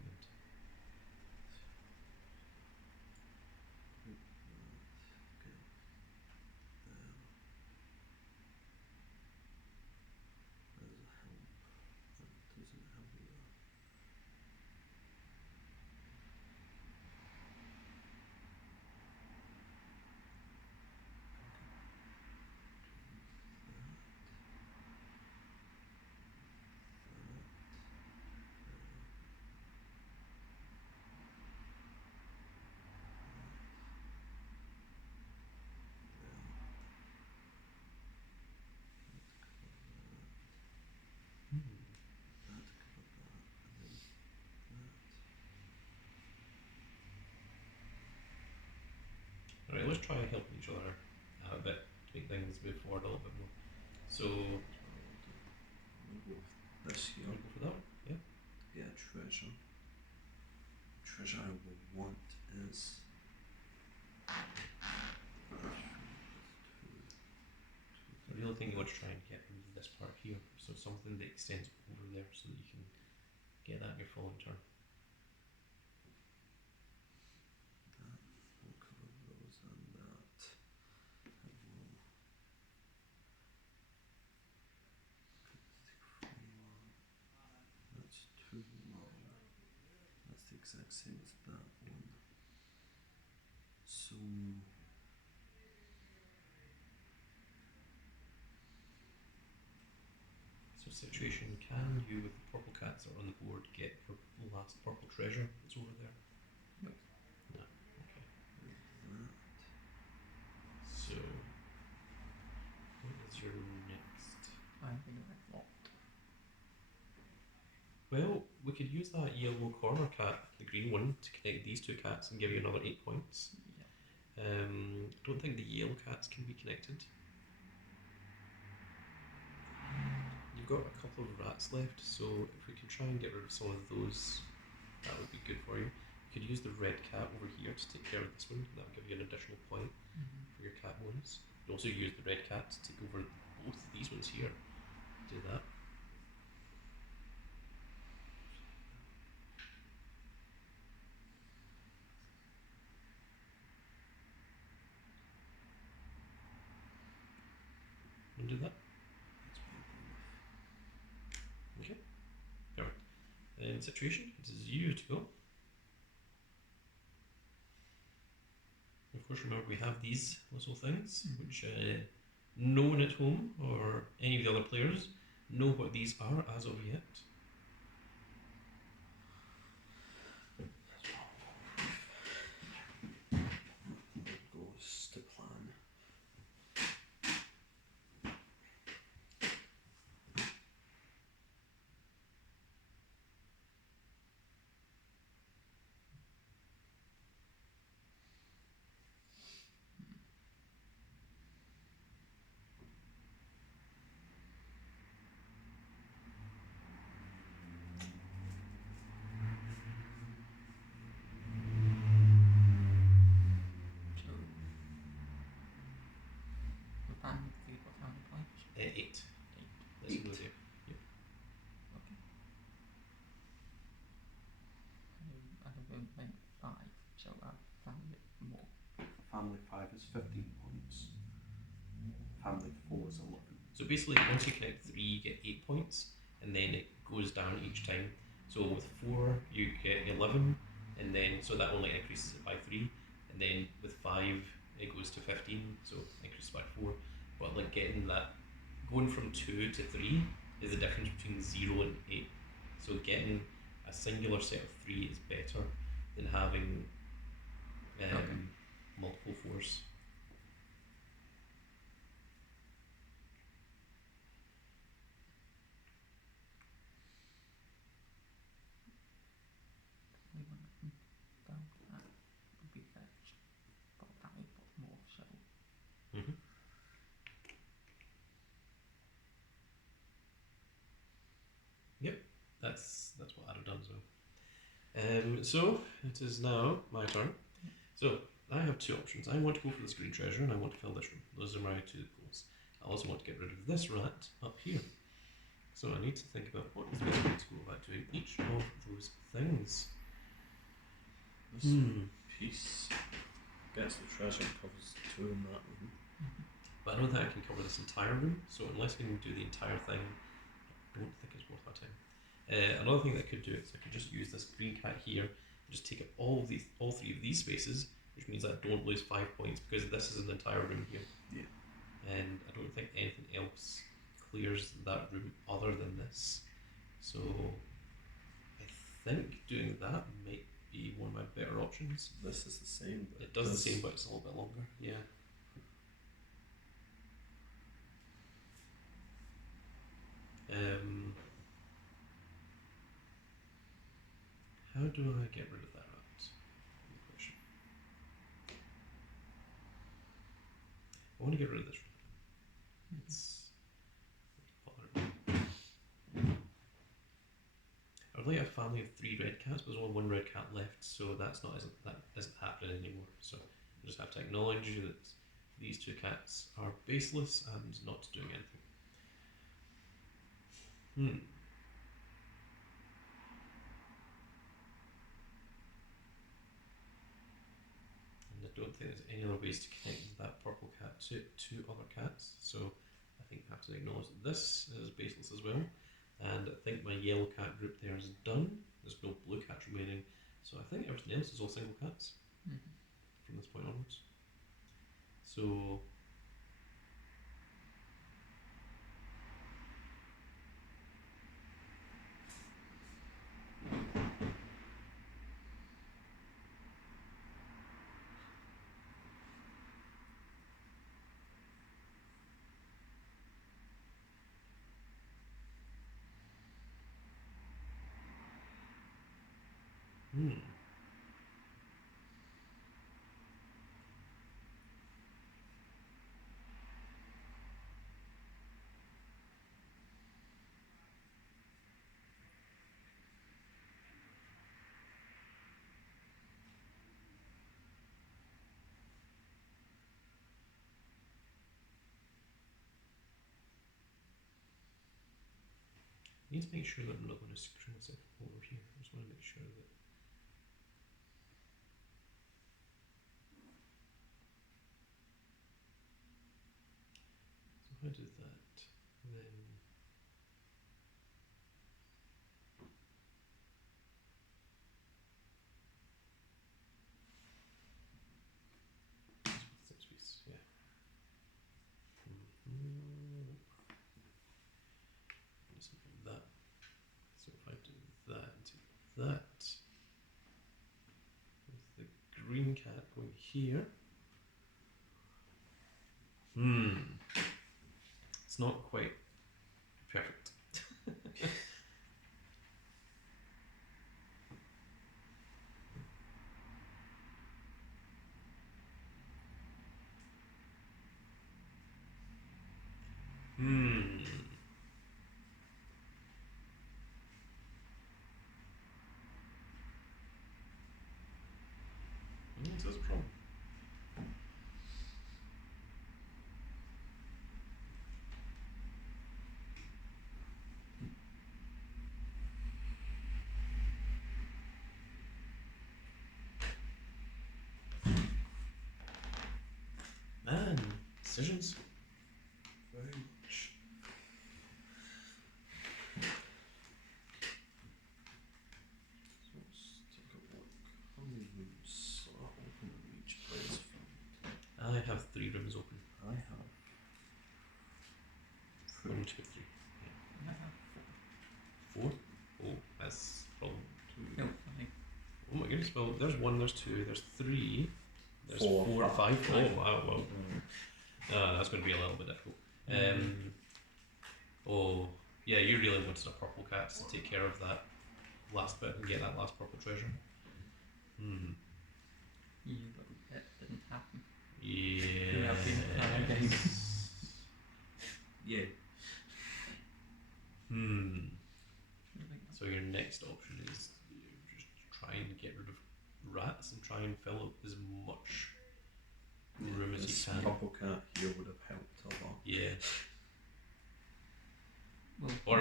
Alright, let's try helping each other out a bit to make things move forward a little bit more. So, We'll go with this you here. want to go for that? Yeah. Yeah, treasure. Treasure I will want is. The real thing you want to try and get is this part here, so something that extends over there so that you can get that in your following turn. We'll cover those and that. And we'll take 41. That's too long. That's the exact same as that one. So So situation, can you with the purple cats that are on the board get the last purple treasure that's over there? No. No. Okay. that. So what is your next? I'm gonna have what? Well, we could use that yellow corner cat, the green one, to connect these two cats and give you another 8 points. Yeah. I don't think the yellow cats can be connected. You've got a couple of rats left, so if we can try and get rid of some of those, that would be good for you. You could use the red cat over here to take care of this one. That would give you an additional point for your cat bonus. You also use the red cat to take over both of these ones here. Do that. And do that. Okay. Perfect. Then situation, it is you to go. Of course, remember we have these little things, which no one at home or any of the other players know what these are as of yet. Goes to plan. So the band three got how many points? 8. Let's go there. Okay. I will make 5, so I found it more. Family 5 is 15 points. Family 4 is 11. So basically, once you connect 3, you get 8 points, and then it goes down each time. So with 4, you get 11, and then so that only increases it by 3, and then with 5, it goes to 15, so increases by 4. But like getting that, going from 2 to 3 is the difference between 0 and 8. So getting a singular set of 3 is better than having multiple 4s. We want to down that would be fetched. But that we got more, so Mm-hmm. Yep, that's what I'd have done as well. So it is now my turn. So I have 2 options. I want to go for this green treasure and I want to fill this room. Those are my 2 goals. I also want to get rid of this rat up here. So I need to think about what is the best way to go about doing each of those things. This piece gets the treasure and covers the two in that room. But I don't think I can cover this entire room, so unless I can do the entire thing, I don't think it's worth our time. Another thing that I could do is I could just use this green cat here and just take up all three of these spaces, which means I don't lose 5 points because this is an entire room here. Yeah. And I don't think anything else clears that room other than this. So I think doing that might be one of my better options. This is the same. But It does the same, but it's a little bit longer. Yeah. How do I get rid of that rat? Good question. I want to get rid of this rat. It's bothering me. I'd like a family of 3 red cats, but there's only 1 red cat left, so that isn't happening anymore. So I just have to acknowledge that these 2 cats are baseless and not doing anything. And I don't think there's any other ways to connect that purple cat to 2 other cats, so I think I have to acknowledge that this is baseless as well. And I think my yellow cat group there is done. There's no blue cats remaining, so I think everything else is all single cats from this point onwards. So I need to make sure that I'm not going to screw myself over here. I just want to make sure that. So if I do that, then that's 6 pieces, yeah. Just like that. So if I do that, take that, with the green cat going here. It's not quite perfect. That's a problem. Man, decisions. Very much. So let's take a look. How many rooms are open in each player's family? I have 3 rooms open. I have 1, 2, 3. I have 4? Oh, that's a problem. 2. no, I think Oh my goodness, well, there's 1, there's 2, there's 3, there's 4, 4 and 5. Oh, wow, well. Mm. That's going to be a little bit difficult. Oh, yeah, you really wanted a purple cat to take care of that last bit and get that last purple treasure. you, but it didn't happen. Yeah. You have been again. Yeah. So your next option is just try and get rid of rats and try and fill up as much room as This you can. purple cat here would have helped a lot. Yeah.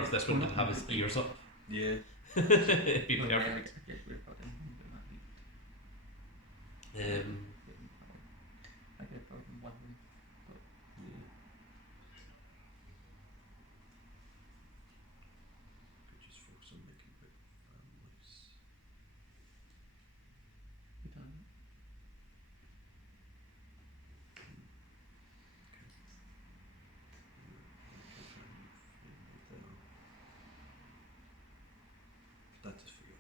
if this one didn't have his ears up. Yeah. It'd be Oh, yeah, perfect. I get rid of him, but that would be- I get rid of him one room. Yeah. Could just focus on making big families. You done it? That is for you.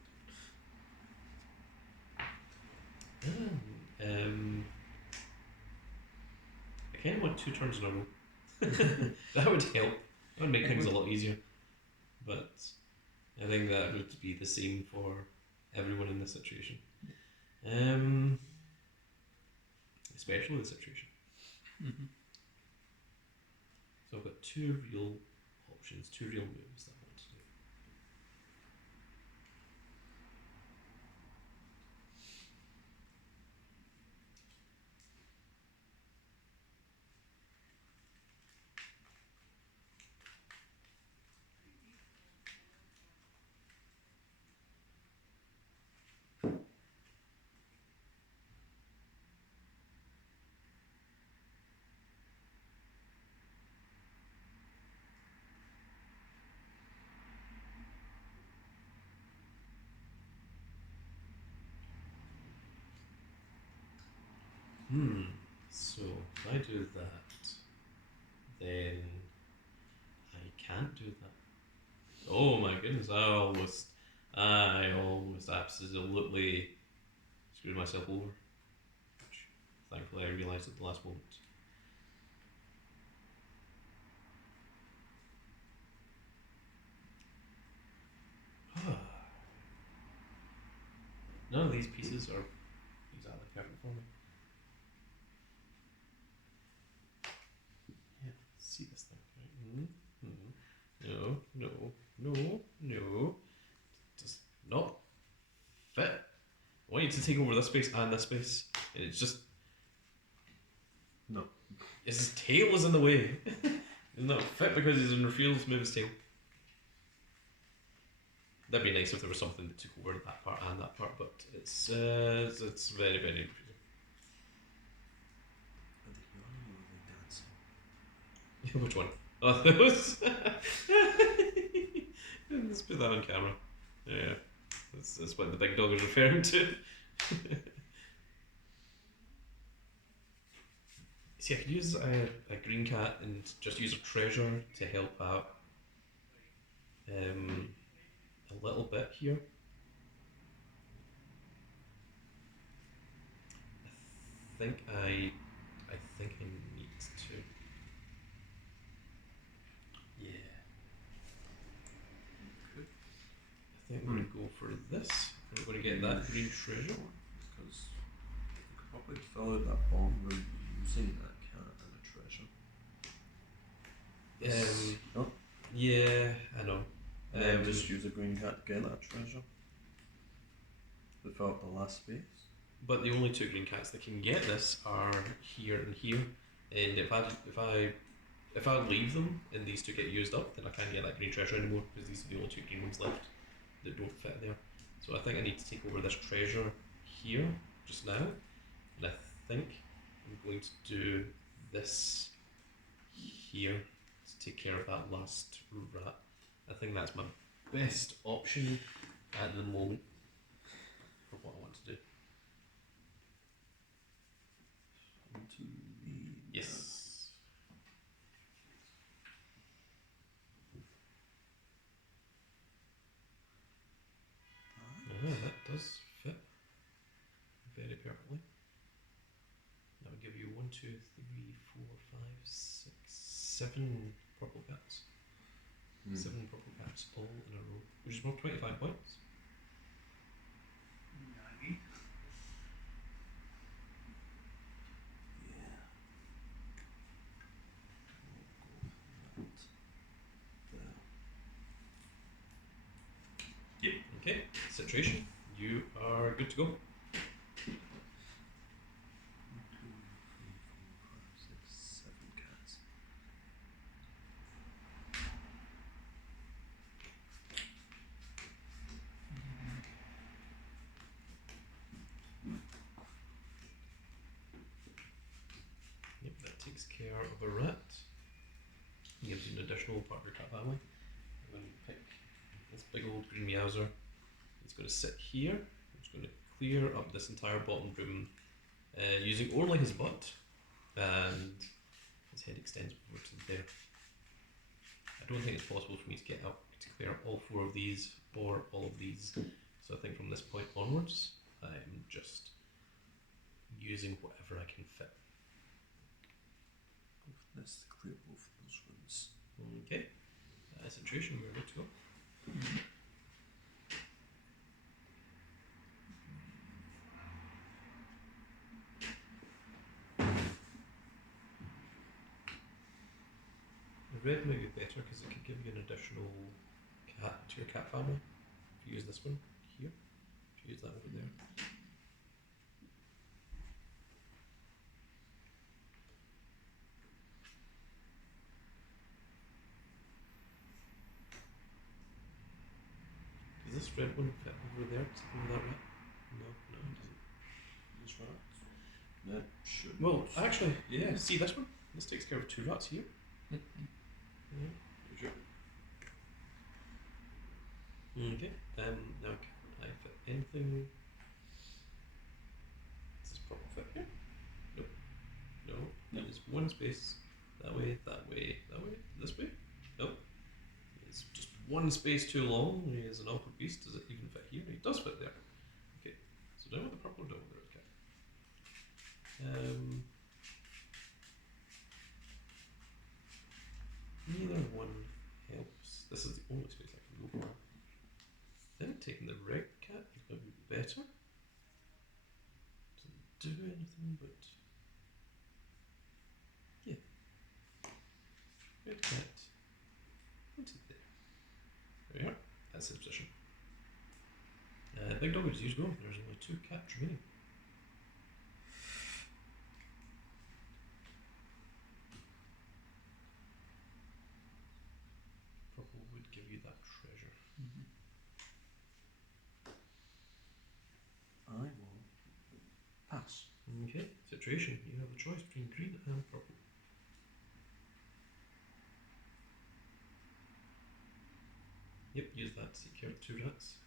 I kind of want 2 turns in a row. That would help. That would make things a lot easier. But I think that would be the same for everyone in this situation. Especially the situation. Mm-hmm. So I've got 2 real options, 2 real moves that I want to do. So if I do that, then I can't do that. Oh my goodness, I almost absolutely screwed myself over. Which thankfully I realised at the last moment. None of these pieces are exactly perfect for me. Yeah, let's see this thing. No, no, no, no. Does not fit. I want you to take over this space and this space. And it's just. No. His tail is in the way. He's not fit because he's in refusal to move his tail. That'd be nice if there was something that took over that part and that part, but it's very, very confusing. Are they yawning or are they dancing? Which one? Oh, those? Let's put that on camera. Yeah, that's what the big dog is referring to. See, I could use a green cat and just use a treasure to help out a little bit here. I think I need to. Yeah. Okay. I think we're going to go for this. We're going to get that green treasure. Because you could probably fill out that bomb room using that cat and a treasure. Oh, Yeah, I know. and then just use a green cat to get that treasure. To fill up the last space. But the only 2 green cats that can get this are here and here. And if I leave them and these 2 get used up, then I can't get that green treasure anymore because these are the only 2 green ones left that don't fit there. So I think I need to take over this treasure here just now, and I think I'm going to do this here to take care of that last rat. I think that's my best option at the moment for what I want to do. To me. Yes. Yeah, that does fit very perfectly. That would give you 1, 2, 3, 4, 5, 6, 7 purple cats. 7 purple cats all in a row, which is worth 25 points. Yep. Okay, situation. You are good to go. 1, 2, 3, 4, 5, 6, 7 cats. takes care of a rat. Gives you an additional part of your cat family. I'm going to pick this big old green meowser. He's going to sit here. I'm just going to clear up this entire bottom room using only his butt, and his head extends over to there. I don't think it's possible for me to get up to clear up all 4 of these or all of these. So I think from this point onwards, I'm just using whatever I can fit. Go for this to clear both of those rooms. Okay, situation, we're good to go. The red may be better because it could give you an additional cat to your cat family. If you use this one here, if you use that over there. Does this red one fit over there? Something like that red? No, it doesn't. Those rats. That should. Well, actually, yeah. See this one? This takes care of 2 rats here. Yep. Yeah. Okay. Now can I fit anything? Does this proper fit here? Nope. No. There's one space. That way. This way? Nope. It's just one space too long. He is an awkward beast. Does it even fit here? He does fit there. Okay. So down with the purple, down with the red cat. Neither one helps. This is the only space I can go for. Then taking the red cat is going to be better. Doesn't do anything but. Yeah. Red cat. Into there. There we are. That's his position. Big dog is used to go. There's only 2 cats remaining. Purple would give you that treasure. I will pass. Okay, situation. You have a choice between green and purple. Yep, use that to take care of 2 rats.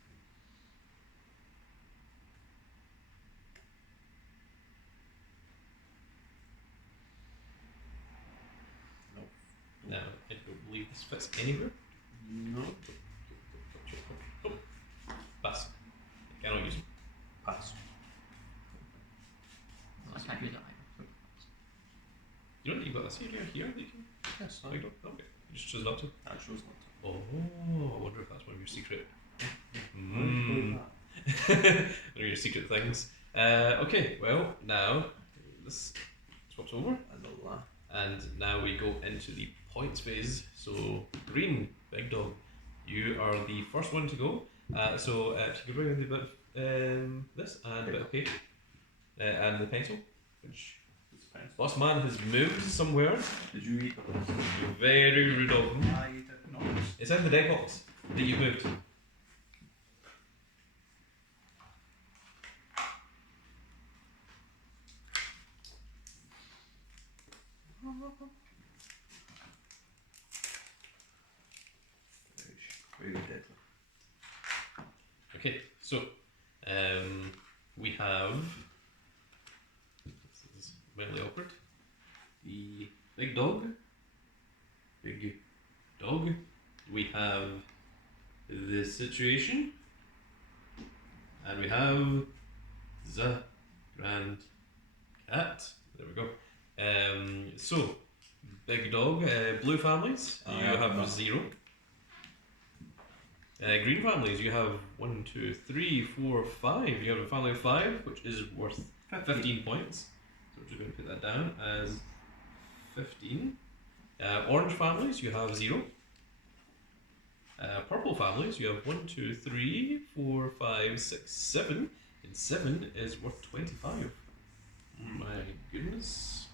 Now, I don't believe this fits anywhere. No. Oh, pass. I cannot use them. Pass. I can't use it either. You don't need got this area here that you can. Yes, Oh, you don't? Okay. You just choose not to. I chose not to. Oh, I wonder if that's one of your secret. Mm. One of your secret things. Okay, well, now this swaps over. And a laugh. And now we go into the points phase. So, green, big dog, you are the first one to go. So, if you could bring in the bit of this and a bit of paper and the pencil, which It's pencil. boss man has moved somewhere. Did you eat the pencil? Very rude of him. I did not. It's in the deck box that you moved. Very deadly. Okay, so we have. This is really awkward. The big dog. Big dog. We have the situation. And we have the grand cat. There we go. So, big dog, blue families, I you have have none. 0. Green families, you have 1, 2, 3, 4, 5. You have a family of 5, which is worth 15 points. So we're just going to put that down as 15. Orange families, you have 0. Purple families, you have 1, 2, 3, 4, 5, 6, 7. And 7 is worth 25. My goodness.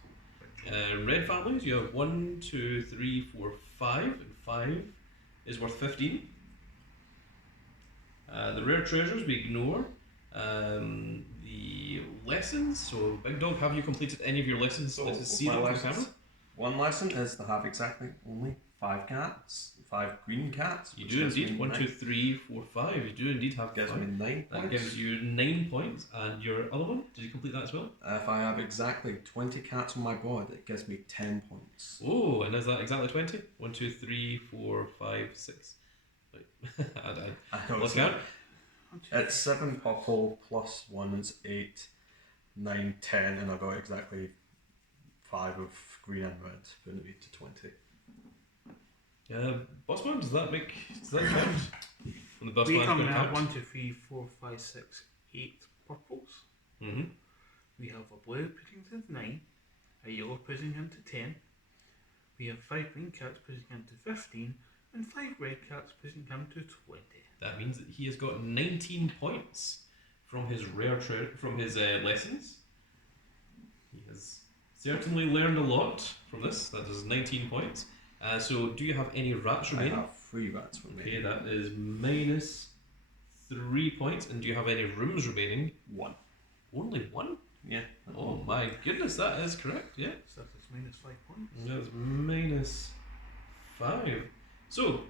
Red families, you have 1, 2, 3, 4, 5. And 5 is worth 15. The rare treasures we ignore. The lessons. So, big dog, have you completed any of your lessons? So, Let's what's see my them on lessons? camera. One lesson is to have exactly only 5 cats, 5 green cats. You which do gives me indeed. 1, 2, 9 3, 4, 5. You do indeed have Gives 5. me 9 That points. gives you 9 points. And your other one, did you complete that as well? If I have exactly 20 cats on my board, it gives me 10 points. Oh, and is that exactly 20? 1, 2, 3, 4, 5, 6. Right. I know Let's it's count. It's 7 purple plus 1 is 8, 9, 10, and I got exactly 5 of green and red, putting me to 20. Bossman, does that count? When the boss We man's come going to out count? 1, 2, 3, 4, 5, 6, 8 purples. Mm-hmm. We have a blue putting him to 9, a yellow putting him to 10. We have 5 green cats putting him to 15, and 5 red cats putting him to 20. That means that he has got 19 points from his lessons. He has certainly learned a lot from this. That is 19 points. So, do you have any rats I remaining? have 3 rats remaining. Okay, that is minus 3 points. And do you have any rooms remaining? 1. Only 1? Yeah. Oh my goodness, that is correct, yeah. So that's minus 5 points. That's minus 5. So,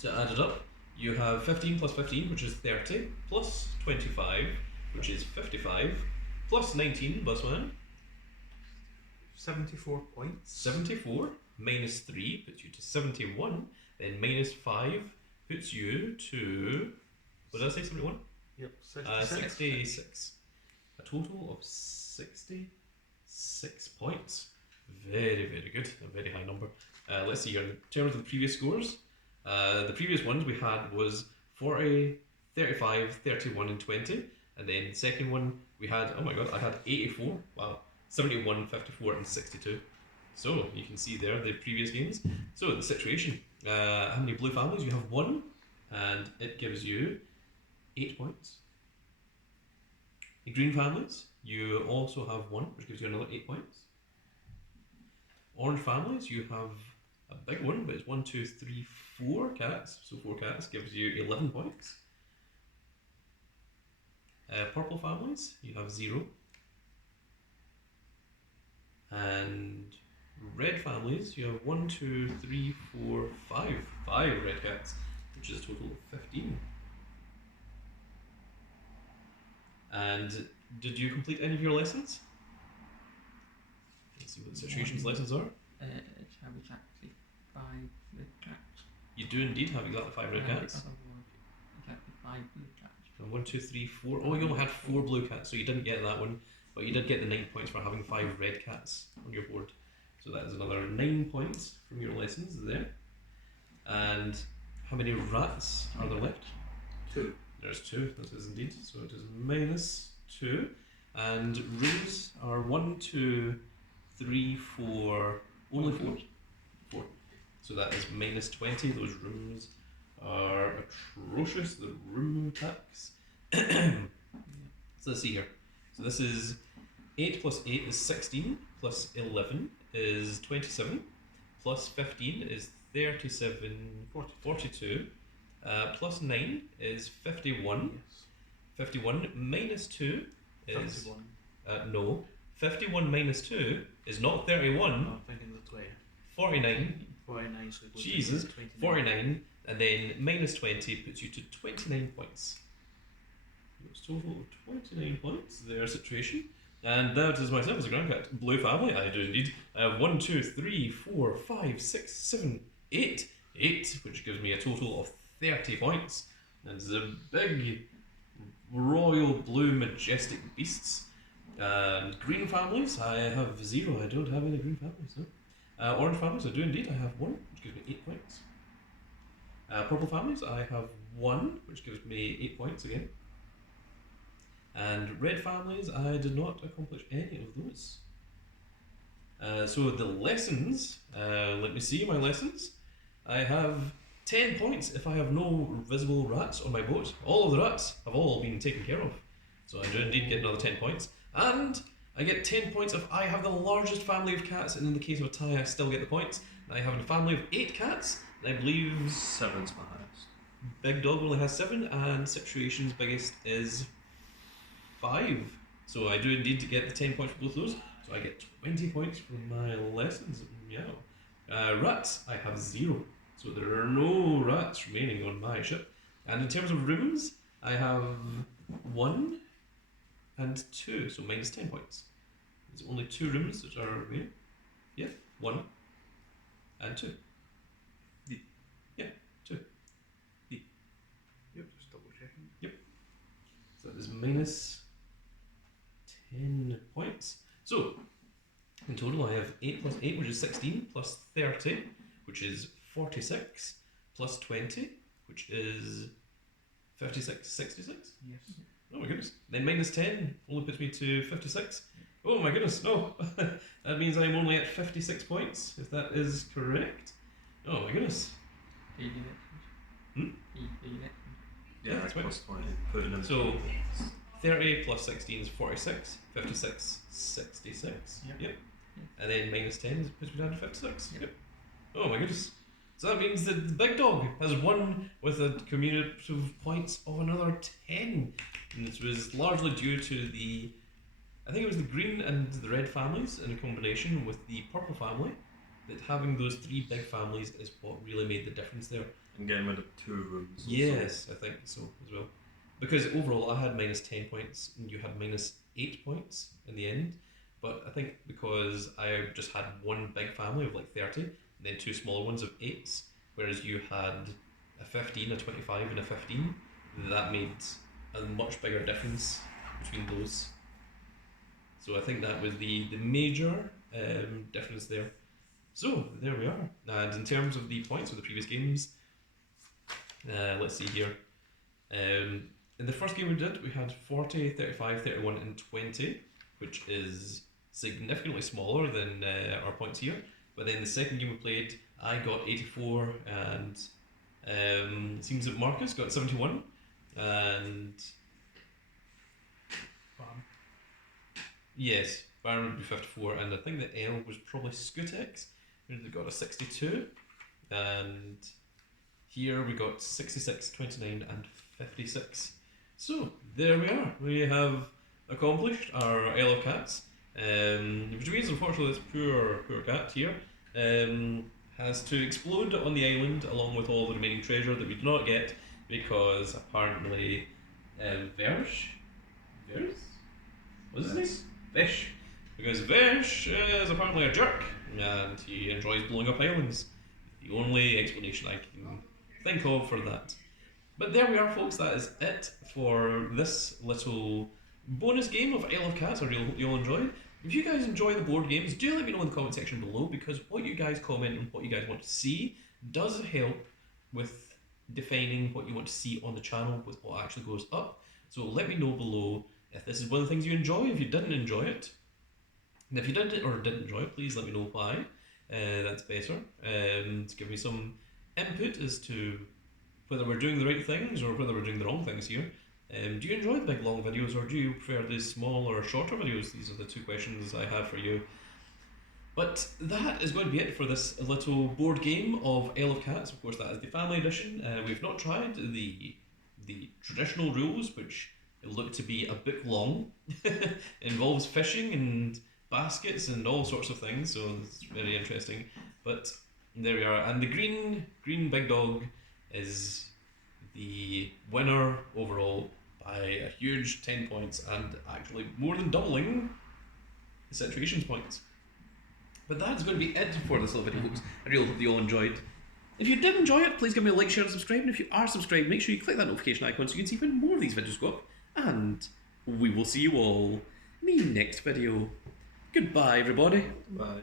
to add it up, you have 15 plus 15, which is 30, plus 25, which is 55, plus 19, Busman, 74 points. 74, minus 3 puts you to 71, then minus 5 puts you to, what did I say, 71? Yep, 66. 66. A total of 66 points. Very, very good. A very high number. Let's see here. In terms of the previous scores, the previous ones we had was 40, 35, 31 and 20. And then the second one we had, oh my god, I had 84. Wow. 71, 54 and 62. So you can see there the previous games. So the situation. How many blue families? You have 1 and it gives you 8 points. The green families, you also have 1, which gives you another 8 points. Orange families, you have a big one, but it's 1, 2, 3, 4 cats. So 4 cats gives you 11 points. Purple families, you have 0. And red families, you have 1, 2, 3, 4, 5. 5 red cats, which is a total of 15. And did you complete any of your lessons? Let's see what the situation's lessons are. Have exactly 5 red cats. You do indeed have exactly 5 red cats. Other word, exactly 5 blue cats. So 1, 2, 3, 4. Oh, you only had 4 blue cats, so you didn't get that one. But you did get the 9 points for having 5 red cats on your board. So that is another 9 points from your lessons there. And how many rats are there left? 2. There's 2, that is indeed. So it is minus 2. And rooms are 1, 2, 3, 4. Only 4. 4. So that is minus 20. Those rooms are atrocious. The room tax. So let's see here. So this is 8 plus 8 is 16, plus 11 is 27, plus 15 is 37, 42, plus 9 is 51. Yes. 51 minus 2 is... 51. No. 51 minus 2 is not 31, I'm thinking the 20. 49. 49, so it goes Jesus, to 29. 49, and then minus 20 puts you to 29 points. It's a total of 29 points, their situation. And that is myself as a grand cat. Blue family, I do indeed. I have 1, 2, 3, 4, 5, 6, 7, 8. 8, which gives me a total of 30 points. And it's a big, royal blue majestic beasts. And green families, I have 0. I don't have any green families, no. Orange families, I do indeed. I have 1, which gives me 8 points. Purple families, I have 1, which gives me 8 points again. And red families, I did not accomplish any of those. So the lessons, let me see my lessons. I have 10 points if I have no visible rats on my boat. All of the rats have all been taken care of. So I do indeed get another 10 points. And I get 10 points if I have the largest family of cats, and in the case of a tie I still get the points. I have a family of 8 cats, and I believe 7's my highest. Big Dog only has 7, and Situation's biggest is 5. So I do indeed get the 10 points for both those. So I get 20 points for my lessons. Yeah. Rats, I have 0. So there are no rats remaining on my ship. And in terms of rooms, I have 1 and 2, so minus 10 points. There's only 2 rooms that are remaining. Yeah, 1 and 2. Yeah, 2. Yep, just double checking. So that is minus 10 points. So, in total I have 8 plus 8, which is 16, plus 30, which is 46, plus 20, which is 56, 66? Yes. Oh my goodness. Then minus 10 only puts me to 56. Oh my goodness, no. That means I'm only at 56 points, if that is correct. Oh my goodness. Do you do that? Hmm? Do you do that? Yeah, that's plus 20. Putting in So, 30 plus 16 is 46, 56, 66. Yep. And then minus 10 puts me down to 56. Yep. Oh my goodness. So that means that the big dog has won with a cumulative points of another 10. And this was largely due to I think it was the green and the red families in combination with the purple family. That having those 3 big families is what really made the difference there. and getting rid of 2 rooms. Yes, I think so as well. Because overall I had minus 10 points and you had minus 8 points in the end. But I think because I just had 1 big family of like 30 and then 2 smaller ones of 8s, whereas you had a 15, a 25 and a 15, that made a much bigger difference between those. So I think that was the major difference there. So there we are. And in terms of the points of the previous games, let's see here. In the first game we did, we had 40, 35, 31 and 20, which is significantly smaller than our points here. But then the second game we played, I got 84 and it seems that Marcus got 71 and yes, Baron would be 54 and I think the L was probably Scutex who got a 62 and here we got 66, 29 and 56. So there we are. We have accomplished our Isle of Cats. Which means unfortunately this poor cat here has to explode on the island along with all the remaining treasure that we do not get because apparently Verge? What's his name? Vish. Because Vish is apparently a jerk and he enjoys blowing up islands. The only explanation I can think of for that. But there we are, folks. That is it for this little bonus game of Isle of Cats. I really hope you all enjoyed. If you guys enjoy the board games, do let me know in the comment section below because what you guys comment and what you guys want to see does help with defining what you want to see on the channel with what actually goes up. So let me know below if this is one of the things you enjoy, if you didn't enjoy it. And if you did or didn't enjoy it, please let me know why. That's better. To give me some input as to whether we're doing the right things or whether we're doing the wrong things here. Do you enjoy the big long videos or do you prefer the smaller, shorter videos? These are the 2 questions I have for you. But that is going to be it for this little board game of Isle of Cats. Of course, that is the family edition. We've not tried the traditional rules, which look to be a book long. It involves fishing and baskets and all sorts of things, so it's very interesting. But there we are. And the green big dog is the winner overall by a huge 10 points and actually more than doubling the situations points. But that's going to be it for this little video, folks. I really hope you all enjoyed. If you did enjoy it, please give me a like, share and subscribe. And if you are subscribed, make sure you click that notification icon so you can see when more of these videos go up. And we will see you all in the next video. Goodbye, everybody. Bye.